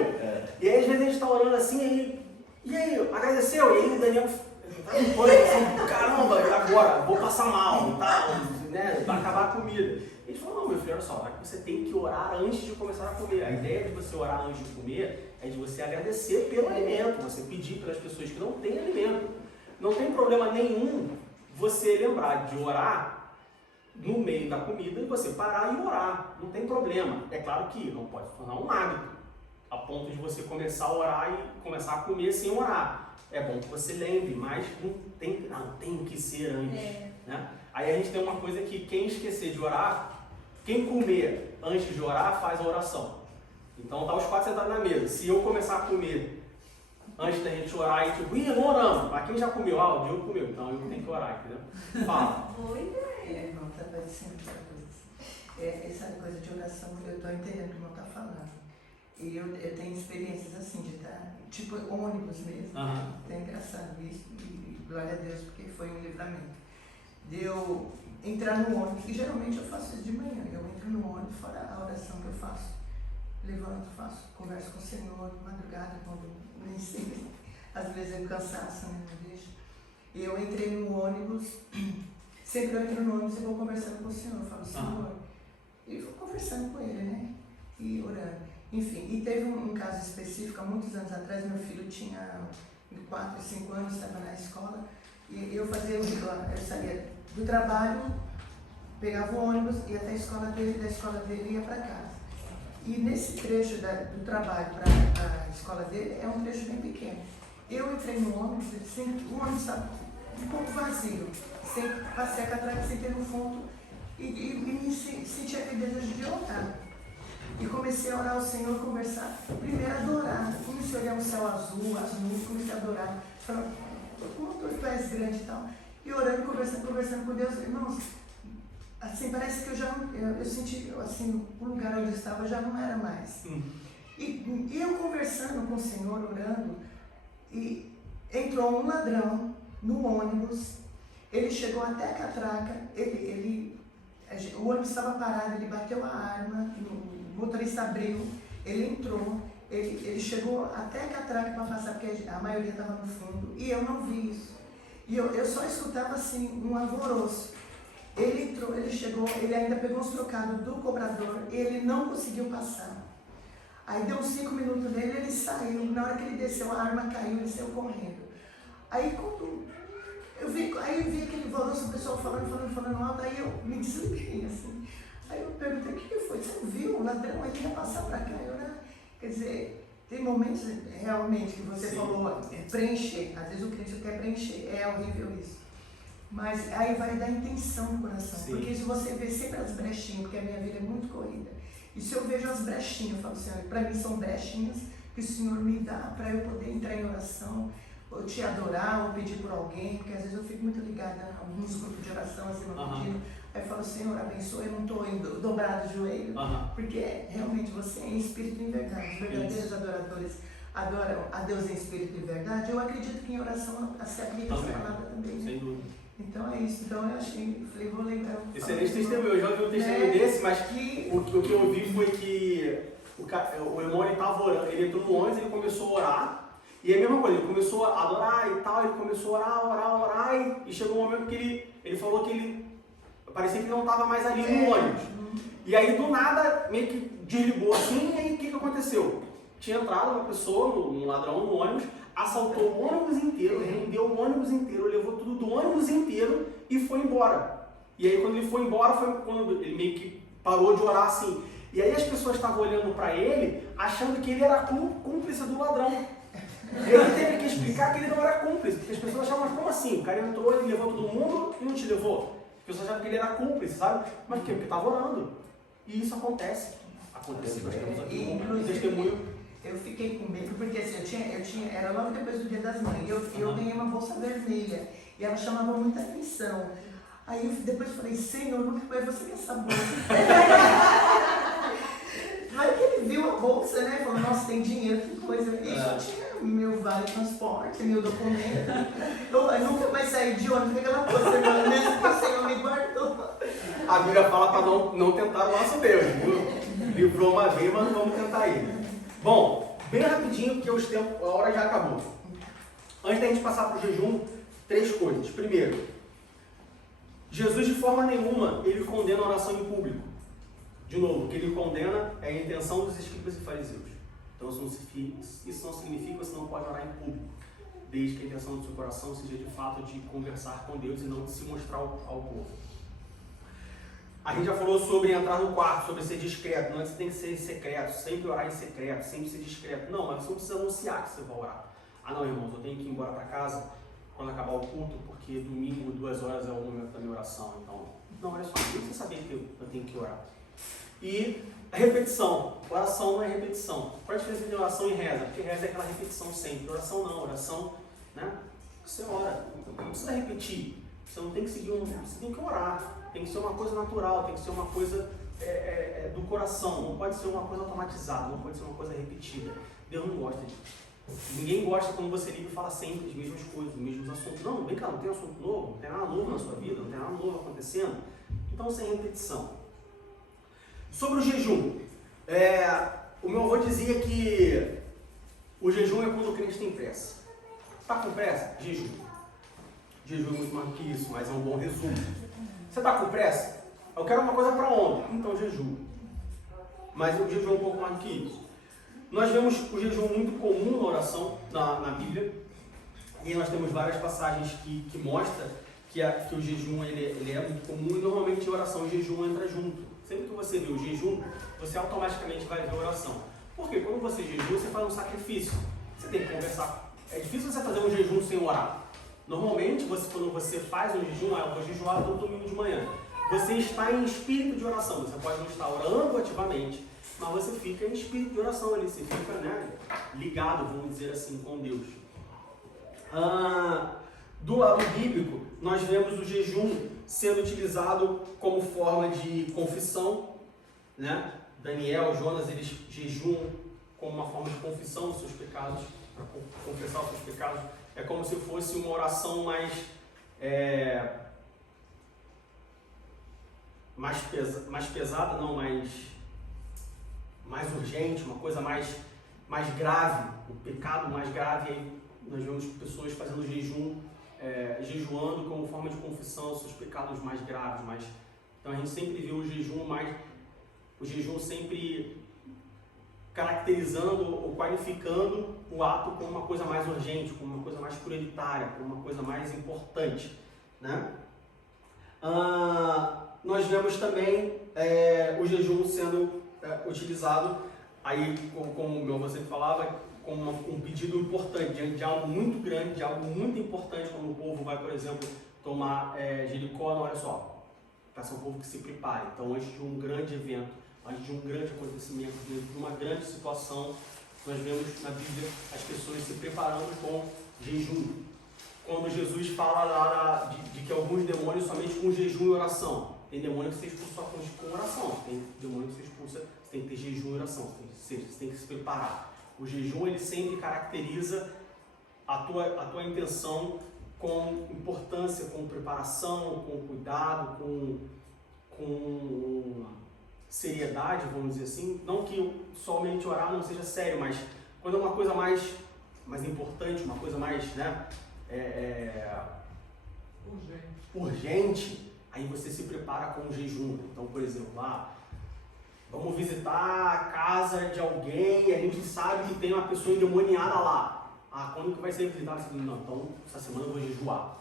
E aí às vezes a gente está orando assim, e aí, agradeceu? E aí o Daniel tá com fome, assim, caramba, agora, vou passar mal, né? Vai acabar a comida. A gente falou, não, meu filho, olha só, você tem que orar antes de começar a comer. A ideia de você orar antes de comer é de você agradecer pelo alimento, você pedir pelas pessoas que não têm alimento. Não tem problema nenhum você lembrar de orar no meio da comida e você parar e orar. Não tem problema. É claro que não pode se tornar um hábito, a ponto de você começar a orar e começar a comer sem orar. É bom que você lembre, mas não tem que ser antes. Né? Aí a gente tem uma coisa que quem esquecer de orar, quem comer antes de orar, faz a oração. Então tá os 4 sentados na mesa. Se eu começar a comer antes da gente orar e tipo, não oramos. Mas quem já comeu? O Diogo comeu, então eu tenho que orar, entendeu? Fala. Boa ideia. Irmão, tá parecendo outra coisa. Essa coisa de oração, eu tô entendendo o que o irmão tá falando. E eu tenho experiências assim, de estar, tipo ônibus mesmo. É engraçado isso, e glória a Deus, porque foi um livramento. De eu entrar no ônibus, e geralmente eu faço isso de manhã, eu entro no ônibus, fora a oração que eu faço. Levanto, converso com o Senhor, madrugada, quando nem sempre, às vezes é um cansaço, né, não deixa. E eu entrei no ônibus, sempre eu entro no ônibus e vou conversando com o Senhor, eu falo, Senhor, e vou conversando com ele, né, e orando. Enfim, e teve um caso específico, há muitos anos atrás, meu filho tinha 4, 5 anos, estava na escola, e eu fazia eu saía do trabalho, pegava o ônibus, ia até a escola dele, da escola dele ia para casa. E nesse trecho do trabalho para a escola dele, é um trecho bem pequeno. Eu entrei no ônibus, o ônibus estava um pouco vazio, passei a catraca, sentei no fundo e me senti aquele desejo de orar. E comecei a orar ao Senhor, conversar, primeiro adorar. Comecei a olhar o céu azul, as nuvens, comecei a adorar. Falando, como tu és grande e tal. E orando, conversando com Deus, irmãos, assim, parece que eu senti, assim, o lugar onde eu estava já não era mais. E eu conversando com o Senhor, orando, e entrou um ladrão no ônibus, ele chegou até a catraca, o ônibus estava parado, ele bateu a arma no motorista abriu, ele entrou, ele chegou até a catraca para passar, porque a maioria estava no fundo, e eu não vi isso. E eu só escutava assim, um alvoroço. Ele entrou, ele chegou, ele ainda pegou os trocados do cobrador, ele não conseguiu passar. Aí deu uns 5 minutos nele, ele saiu, na hora que ele desceu, a arma caiu, ele saiu correndo. Aí quando eu vi aquele alvoroço, o pessoal falando alto, aí eu me desliguei assim. Aí eu perguntei, o que foi? Você não viu? O ladrão ele ia passar para cá, quer dizer, tem momentos realmente que você falou, preencher, às vezes o crente quer preencher, é horrível isso. Mas aí vai dar intenção no coração, porque se você vê sempre as brechinhas, porque a minha vida é muito corrida, e se eu vejo as brechinhas, eu falo, Senhor, para mim são brechinhas que o Senhor me dá para eu poder entrar em oração, ou te adorar, ou pedir por alguém, porque às vezes eu fico muito ligada a alguns grupos de oração, assim, pedindo. Aí eu falo, Senhor, abençoe, eu não estou dobrado de joelho, porque realmente você é em espírito e em verdade. Os verdadeiros adoradores adoram a Deus em espírito e verdade. Eu acredito que em oração se aplica essa palavra também. Sem dúvida. Então é isso. Então eu achei, falei, vou lembrar. Excelente testemunho. Eu já ouvi um testemunho desse, mas o que eu ouvi foi que o irmão estava orando, ele entrou no ônibus, ele começou a orar. E é a mesma coisa, ele começou a adorar e tal, ele começou a orar, e chegou um momento que ele falou que ele parecia que não estava mais ali no ônibus. E aí do nada meio que desligou assim, e aí o que aconteceu? Tinha entrado uma pessoa, um ladrão no ônibus, assaltou o ônibus inteiro, rendeu o ônibus inteiro, levou tudo do ônibus inteiro e foi embora. E aí quando ele foi embora, foi quando ele meio que parou de orar assim. E aí as pessoas estavam olhando para ele, achando que ele era cúmplice do ladrão. Ele teve que explicar que ele não era cúmplice, porque as pessoas achavam, mas como assim? O cara entrou, ele levou todo mundo e não te levou. As pessoas achavam que ele era cúmplice, sabe? Mas por quê? Porque estava orando. E isso acontece. Acontece. Nós temos aqui um testemunho. Eu fiquei com medo, porque assim, era logo depois do Dia das Mães, eu ganhei uma bolsa vermelha, e ela chamava muita atenção. Aí eu depois falei, Senhor, nunca mais você quer essa bolsa. Vai que ele viu a bolsa, né? Falou, nossa, tem dinheiro, que coisa. E eu tinha meu vale transporte, meu documento. Eu nunca mais saí de ônibus com aquela bolsa, mesmo que o Senhor me guardou. A Bíblia fala para não tentar o nosso Deus, viu? Livrou uma vez, mas não vamos tentar ele. Bom, bem rapidinho, porque a hora já acabou. Antes da gente passar para o jejum, 3 coisas. Primeiro, Jesus de forma nenhuma, ele condena a oração em público. De novo, o que ele condena é a intenção dos escribas e fariseus. Então isso não significa que você não pode orar em público, desde que a intenção do seu coração seja de fato de conversar com Deus e não de se mostrar ao povo. A gente já falou sobre entrar no quarto, sobre ser discreto. Não é que você tem que ser secreto, sempre orar em secreto, sempre ser discreto. Não, mas você não precisa anunciar que você vai orar. Ah não, irmãos, eu tenho que ir embora para casa quando acabar o culto, porque domingo, 2 horas é o momento da minha oração. Então, não, olha só, tem que você saber que eu tenho que orar. E a repetição. Oração não é repetição. Qual a diferença entre oração e reza? Porque reza é aquela repetição sempre. Oração não. Oração, né? Você ora. Não precisa repetir. Você não tem que seguir você tem que orar. Tem que ser uma coisa natural. Tem que ser uma coisa do coração. Não pode ser uma coisa automatizada. Não pode ser uma coisa repetida. Deus não gosta disso. Ninguém gosta quando você liga e fala sempre as mesmas coisas, os mesmos assuntos. Não, vem cá, não tem assunto novo. Não tem nada novo na sua vida. Não tem nada novo acontecendo. Então, sem repetição. Sobre o jejum, o meu avô dizia que o jejum é quando o crente tem pressa. Está com pressa? Jejum. Jejum é muito mais do que isso, mas é um bom resumo. Você está com pressa? Eu quero uma coisa para ontem, então jejum. Mas o jejum é um pouco mais do que isso. Nós vemos o jejum muito comum na oração, na Bíblia, e nós temos várias passagens que mostram que o jejum ele é muito comum, e normalmente em oração o jejum entra junto. Sempre que você vê o jejum, você automaticamente vai ver a oração. Porque quando você jejua, você faz um sacrifício. Você tem que conversar. É difícil você fazer um jejum sem orar. Normalmente, quando você faz um jejum, eu vou jejuar todo domingo de manhã. Você está em espírito de oração. Você pode não estar orando ativamente, mas você fica em espírito de oração ali. Você fica, ligado, vamos dizer assim, com Deus. Do lado bíblico, nós vemos o jejum sendo utilizado como forma de confissão, né? Daniel, Jonas, eles jejuam como uma forma de confissão dos seus pecados, para confessar os seus pecados. É como se fosse uma oração mais pesada, não, mais mais urgente, uma coisa mais grave, o pecado mais grave, e aí nós vemos pessoas fazendo jejum, jejuando como forma de confissão, seus pecados mais graves, então a gente sempre vê o jejum sempre caracterizando ou qualificando o ato como uma coisa mais urgente, como uma coisa mais prioritária, como uma coisa mais importante, né? Nós vemos também o jejum sendo utilizado, aí, como o meu você falava, como um pedido importante, diante de algo muito grande, de algo muito importante, quando o povo vai, por exemplo, tomar Jericó, olha só, para ser um povo que se prepare. Então, antes de um grande evento, antes de um grande acontecimento, de uma grande situação, nós vemos na Bíblia as pessoas se preparando com jejum. Quando Jesus fala lá de que alguns demônios somente com jejum e oração. Tem demônio que você expulsa só com oração, tem demônio que você expulsa, você tem que ter jejum e oração, você tem que se preparar. O jejum, ele sempre caracteriza a tua intenção com importância, com preparação, com cuidado, com seriedade, vamos dizer assim. Não que somente orar não seja sério, mas quando é uma coisa mais importante, uma coisa mais, né, urgente, aí você se prepara com o jejum. Então, por exemplo, vamos visitar a casa de alguém e a gente sabe que tem uma pessoa endemoniada lá. Quando que vai ser visitado? Não, então essa semana eu vou jejuar.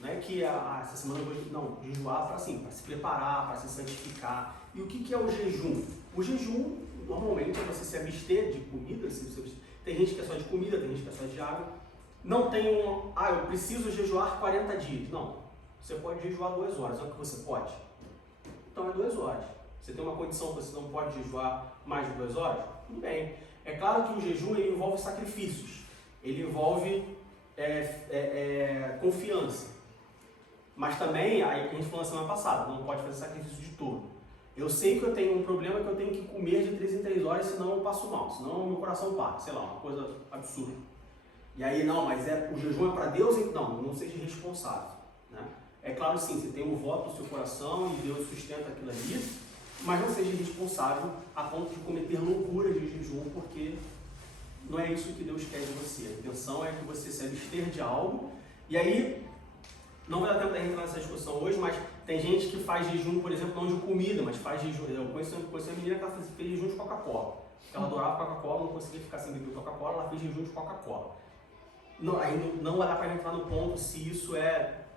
Não é que essa semana eu vou jejuar para se preparar, para se santificar. E o que é o jejum? O jejum, normalmente, é você se abster de comida. Tem gente que é só de comida, tem gente que é só de água. Não tem eu preciso jejuar 40 dias. Não, você pode jejuar 2 horas. É o que você pode? Então é 2 horas. Você tem uma condição que você não pode jejuar mais de 2 horas? Tudo bem. É claro que o jejum ele envolve sacrifícios. Ele envolve confiança. Mas também, aí que a gente falou na semana passada, não pode fazer sacrifício de todo. Eu sei que eu tenho um problema que eu tenho que comer de 3 em 3 horas, senão eu passo mal, senão meu coração para, sei lá, uma coisa absurda. E aí, não, mas o jejum é para Deus? Então, não seja irresponsável. Né? É claro, sim, você tem um voto no seu coração e Deus sustenta aquilo ali, mas não seja irresponsável a ponto de cometer loucuras de jejum, porque não é isso que Deus quer de você. A intenção é que você se abster de algo, e aí, não vai dar tempo de entrar nessa discussão hoje, mas tem gente que faz jejum, por exemplo, não de comida, mas faz jejum. Eu conheci uma menina que ela fez jejum de Coca-Cola. Ela adorava Coca-Cola, não conseguia ficar sem beber Coca-Cola, ela fez jejum de Coca-Cola. Não vai dar para entrar no ponto se isso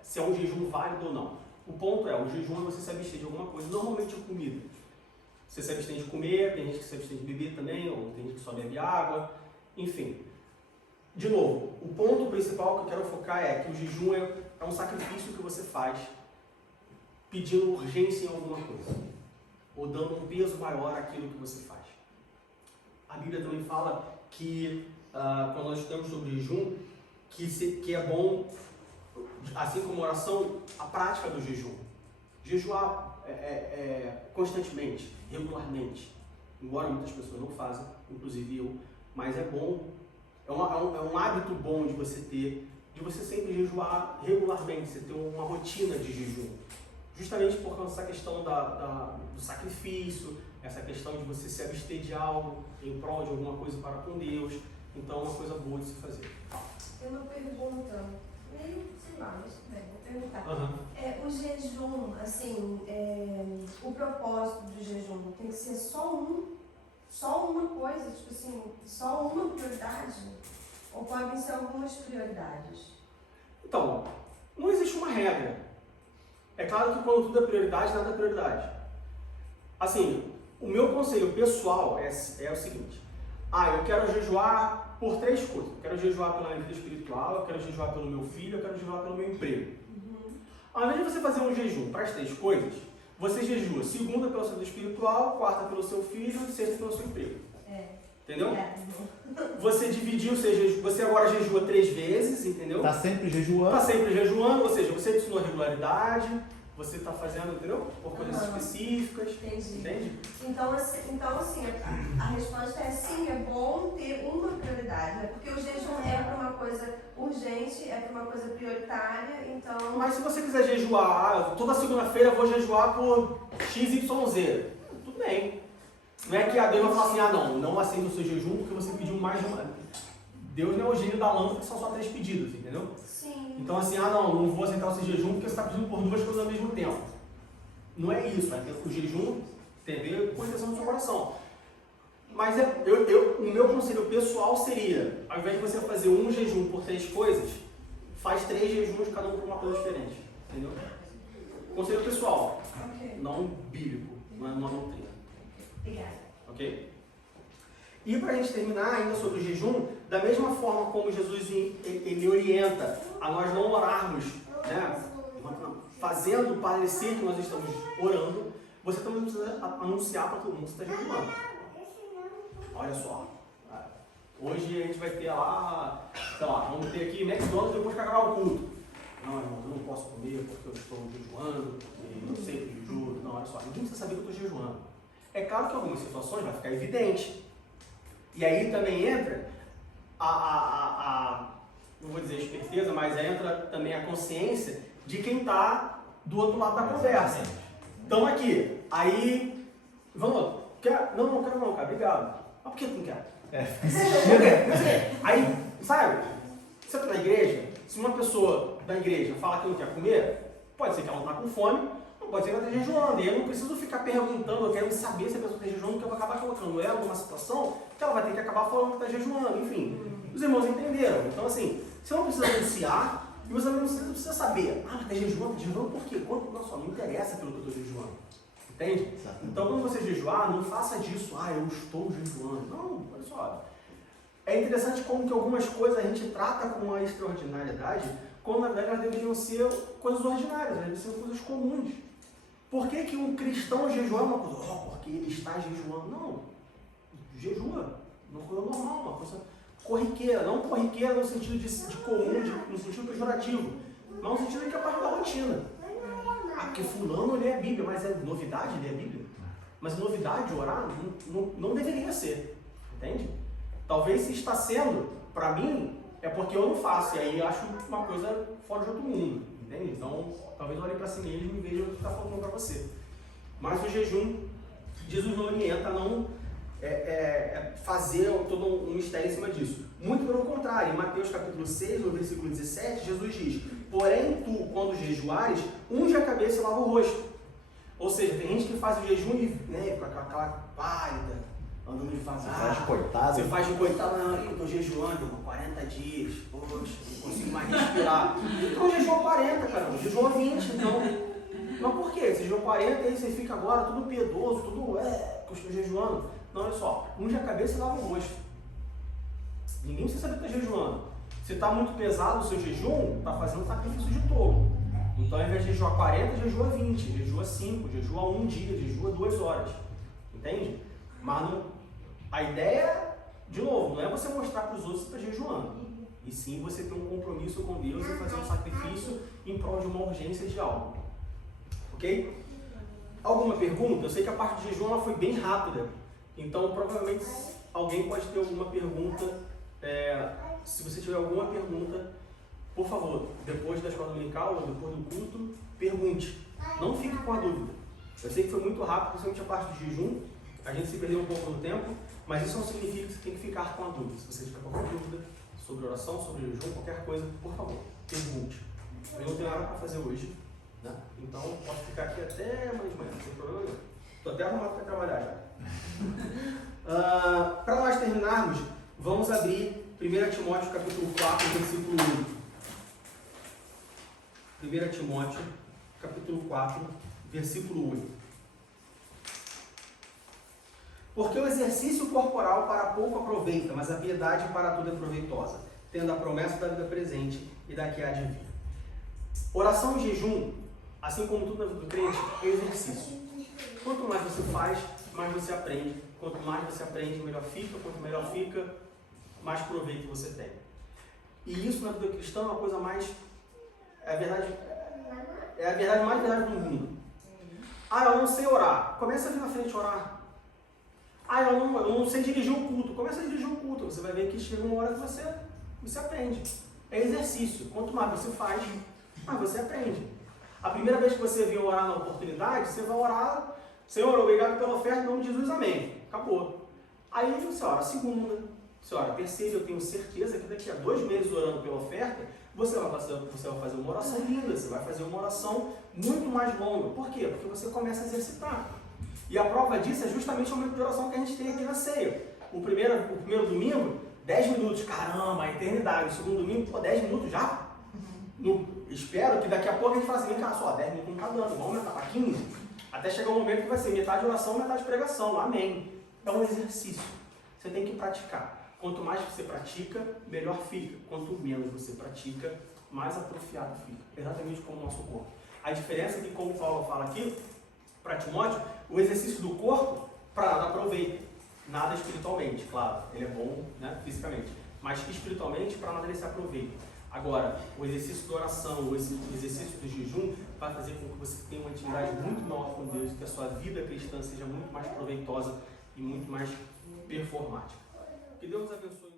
se é um jejum válido ou não. O ponto o jejum é você se abster de alguma coisa, normalmente de comida. Você se abstém de comer, tem gente que se abstém de beber também, ou tem gente que só bebe água, enfim. De novo, o ponto principal que eu quero focar é que o jejum é um sacrifício que você faz pedindo urgência em alguma coisa, ou dando um peso maior àquilo que você faz. A Bíblia também fala que, quando nós estudamos sobre jejum, que é bom, assim como a oração, a prática do jejum. Jejuar constantemente, regularmente, embora muitas pessoas não fazem, inclusive eu, mas é bom, é um hábito bom de você ter, de você sempre jejuar regularmente, você ter uma rotina de jejum. Justamente por causa dessa questão do sacrifício, essa questão de você se abster de algo em prol de alguma coisa para com Deus. Então é uma coisa boa de se fazer. Tem uma pergunta, meio, sei lá, mas bem, vou perguntar. Uhum. O jejum, assim, o propósito do jejum tem que ser só uma coisa, tipo assim, só uma prioridade? Ou podem ser algumas prioridades? Então, não existe uma regra. É claro que quando tudo é prioridade, nada é prioridade. Assim, o meu conselho pessoal é o seguinte. Eu quero jejuar por 3 coisas. Eu quero jejuar pela minha vida espiritual, eu quero jejuar pelo meu filho, eu quero jejuar pelo meu emprego. Uhum. Ao invés de você fazer um jejum para as 3 coisas, você jejua segunda pela sua vida espiritual, quarta pelo seu filho e sexta pelo seu emprego. Entendeu? Você dividiu, você agora jejua 3 vezes, entendeu? Está sempre jejuando. Está sempre jejuando, ou seja, você ensinou a regularidade, você está fazendo, entendeu? Por coisas específicas. Entendi. Entende? Então, assim, a resposta é sim, é bom ter uma prioridade, né? Porque o jejum é para uma coisa urgente, é para uma coisa prioritária, então... Mas se você quiser jejuar, toda segunda-feira eu vou jejuar por XYZ, tudo bem. Não é que a Deus vai falar assim, não aceita o seu jejum porque você pediu mais de uma. Deus não é o gênio da lâmpada que são só 3 pedidos, entendeu? Sim. Então assim, não vou aceitar o seu jejum porque você está pedindo por 2 coisas ao mesmo tempo. Não é isso, o jejum tem a ver com a intenção do seu coração. Mas o meu conselho pessoal seria, ao invés de você fazer um jejum por 3 coisas, faz 3 jejuns, cada um por uma coisa diferente. Entendeu? Conselho pessoal, não bíblico, não é uma doutrina. Obrigada. Ok? E para a gente terminar ainda sobre o jejum, da mesma forma como Jesus ele orienta a nós não orarmos, né, fazendo parecer que nós estamos orando, você também precisa anunciar para todo mundo que você está jejuando. Olha só, hoje a gente vai ter lá, sei lá, vamos ter aqui McDonald's depois que acabar o culto. Não, irmão, eu não posso comer porque eu estou jejuando, porque eu sei que jejuo. Não, olha só, ninguém precisa saber que eu estou jejuando. É claro que em algumas situações vai ficar evidente. E aí também entra não vou dizer esperteza, mas entra também a consciência de quem está do outro lado da conversa. Então aqui, aí, vamos, quer? Não, não quero não, cara, obrigado. Mas por que tu não quer? Aí, sabe, você está na igreja, se uma pessoa da igreja fala que não quer comer, pode ser que ela não está com fome, não pode ser que ela esteja jejuando. E eu não preciso ficar perguntando, eu quero saber se a pessoa está jejuando, porque eu vou acabar colocando ela numa situação que ela vai ter que acabar falando que está jejuando, enfim. Os irmãos entenderam. Então assim, você não precisa anunciar e você não precisa saber, mas está jejuando por quê? Não interessa pelo que eu estou jejuando. Entende? Então quando você jejuar, não faça disso, eu estou jejuando. Não, olha só. É interessante como que algumas coisas a gente trata com uma extraordinariedade, quando na verdade elas deveriam ser coisas ordinárias, elas deveriam ser coisas comuns. Por que que um cristão jejuar é uma coisa? Porque ele está jejuando. Não, jejua, uma coisa normal, uma coisa corriqueira. Não corriqueira no sentido de comum, no sentido pejorativo, mas no sentido de que é parte da rotina. Porque fulano lê a Bíblia, mas é novidade ler a Bíblia? Mas novidade orar não deveria ser, entende? Talvez se está sendo, para mim, é porque eu não faço, e aí acho uma coisa fora de outro mundo, entende? Então, talvez eu olhe para si mesmo e veja o que está faltando para você. Mas o jejum, Jesus não orienta a não fazer todo um mistério em cima disso. Muito pelo contrário, em Mateus capítulo 6, no versículo 17, Jesus diz: porém tu, quando jejuares, unge a cabeça e lava o rosto. Ou seja, tem gente que faz o jejum e, com aquela pálida, andando devagar. Você faz de coitado. Você faz de coitado, eu estou jejuando, 40 dias, poxa, não consigo mais respirar. Então jejuou 40, cara, jejuou 20, então. Mas por quê? Você jejuou 40 e aí você fica agora tudo piedoso, tudo, que eu estou jejuando. Não, olha só, unge a cabeça e lava o rosto. Ninguém precisa saber que está jejuando. Se está muito pesado o seu jejum, está fazendo sacrifício de touro. Então, ao invés de jejuar 40, jejua 20, jejua 5, jejua 1 dia, jejua 2 horas. Entende? Mas a ideia, de novo, não é você mostrar para os outros que você está jejuando. E sim você ter um compromisso com Deus e fazer um sacrifício em prol de uma urgência de algo. Ok? Alguma pergunta? Eu sei que a parte de jejum ela foi bem rápida. Então, provavelmente, alguém pode ter alguma pergunta. Se você tiver alguma pergunta, por favor, depois da escola dominical ou depois do culto, pergunte. Não fique com a dúvida. Eu sei que foi muito rápido, principalmente a parte do jejum. A gente se perdeu um pouco no tempo, mas isso não significa que você tem que ficar com a dúvida. Se você tiver qualquer dúvida sobre oração, sobre jejum, qualquer coisa, por favor, pergunte. Eu não tenho nada para fazer hoje, né? Então posso ficar aqui até amanhã de manhã, não tem problema nenhum. Estou até arrumado para trabalhar já. Para nós terminarmos, vamos abrir 1 Timóteo capítulo 4, versículo 1. 1 Timóteo capítulo 4, versículo 1. Porque o exercício corporal para pouco aproveita, mas a piedade para tudo é proveitosa, tendo a promessa da vida presente e da que há de vir. Oração e jejum, assim como tudo na vida do crente, é exercício. Quanto mais você faz, mais você aprende. Quanto mais você aprende, melhor fica. Quanto melhor fica, mais proveito você tem. E isso na vida cristã é uma coisa mais... É a verdade mais verdade do mundo. Eu não sei orar. Começa a vir na frente orar. Eu não sei dirigir o culto. Começa a dirigir o culto. Você vai ver que chega uma hora que você aprende. É exercício. Quanto mais você faz, mais você aprende. A primeira vez que você vier orar na oportunidade, você vai orar: Senhor, obrigado pela oferta, em nome de Jesus, amém. acabou. Aí você ora a segunda, você ora a terceira, eu tenho certeza que daqui a 2 meses orando pela oferta, você vai fazer uma oração linda, você vai fazer uma oração muito mais longa. Por quê? Porque você começa a exercitar. E a prova disso é justamente o momento de oração que a gente tem aqui na ceia. O primeiro domingo, 10 minutos, caramba, a eternidade. O segundo domingo, 10 minutos já? Espero que daqui a pouco a gente faça assim, cara, só 10 minutos não está dando, vamos aumentar para 15. Até chegar um momento que vai ser metade oração, metade pregação. Amém. É um exercício. Você tem que praticar. Quanto mais você pratica, melhor fica. Quanto menos você pratica, mais atrofiado fica. Exatamente como o nosso corpo. A diferença é que, como Paulo fala aqui, para Timóteo, o exercício do corpo, para nada aproveita. Nada espiritualmente, claro. Ele é bom, né, fisicamente. Mas espiritualmente, para nada ele se aproveita. Agora, o exercício da oração, o exercício do jejum, vai fazer com que você tenha uma intimidade muito maior com Deus e que a sua vida cristã seja muito mais proveitosa e muito mais performática. Que Deus nos abençoe.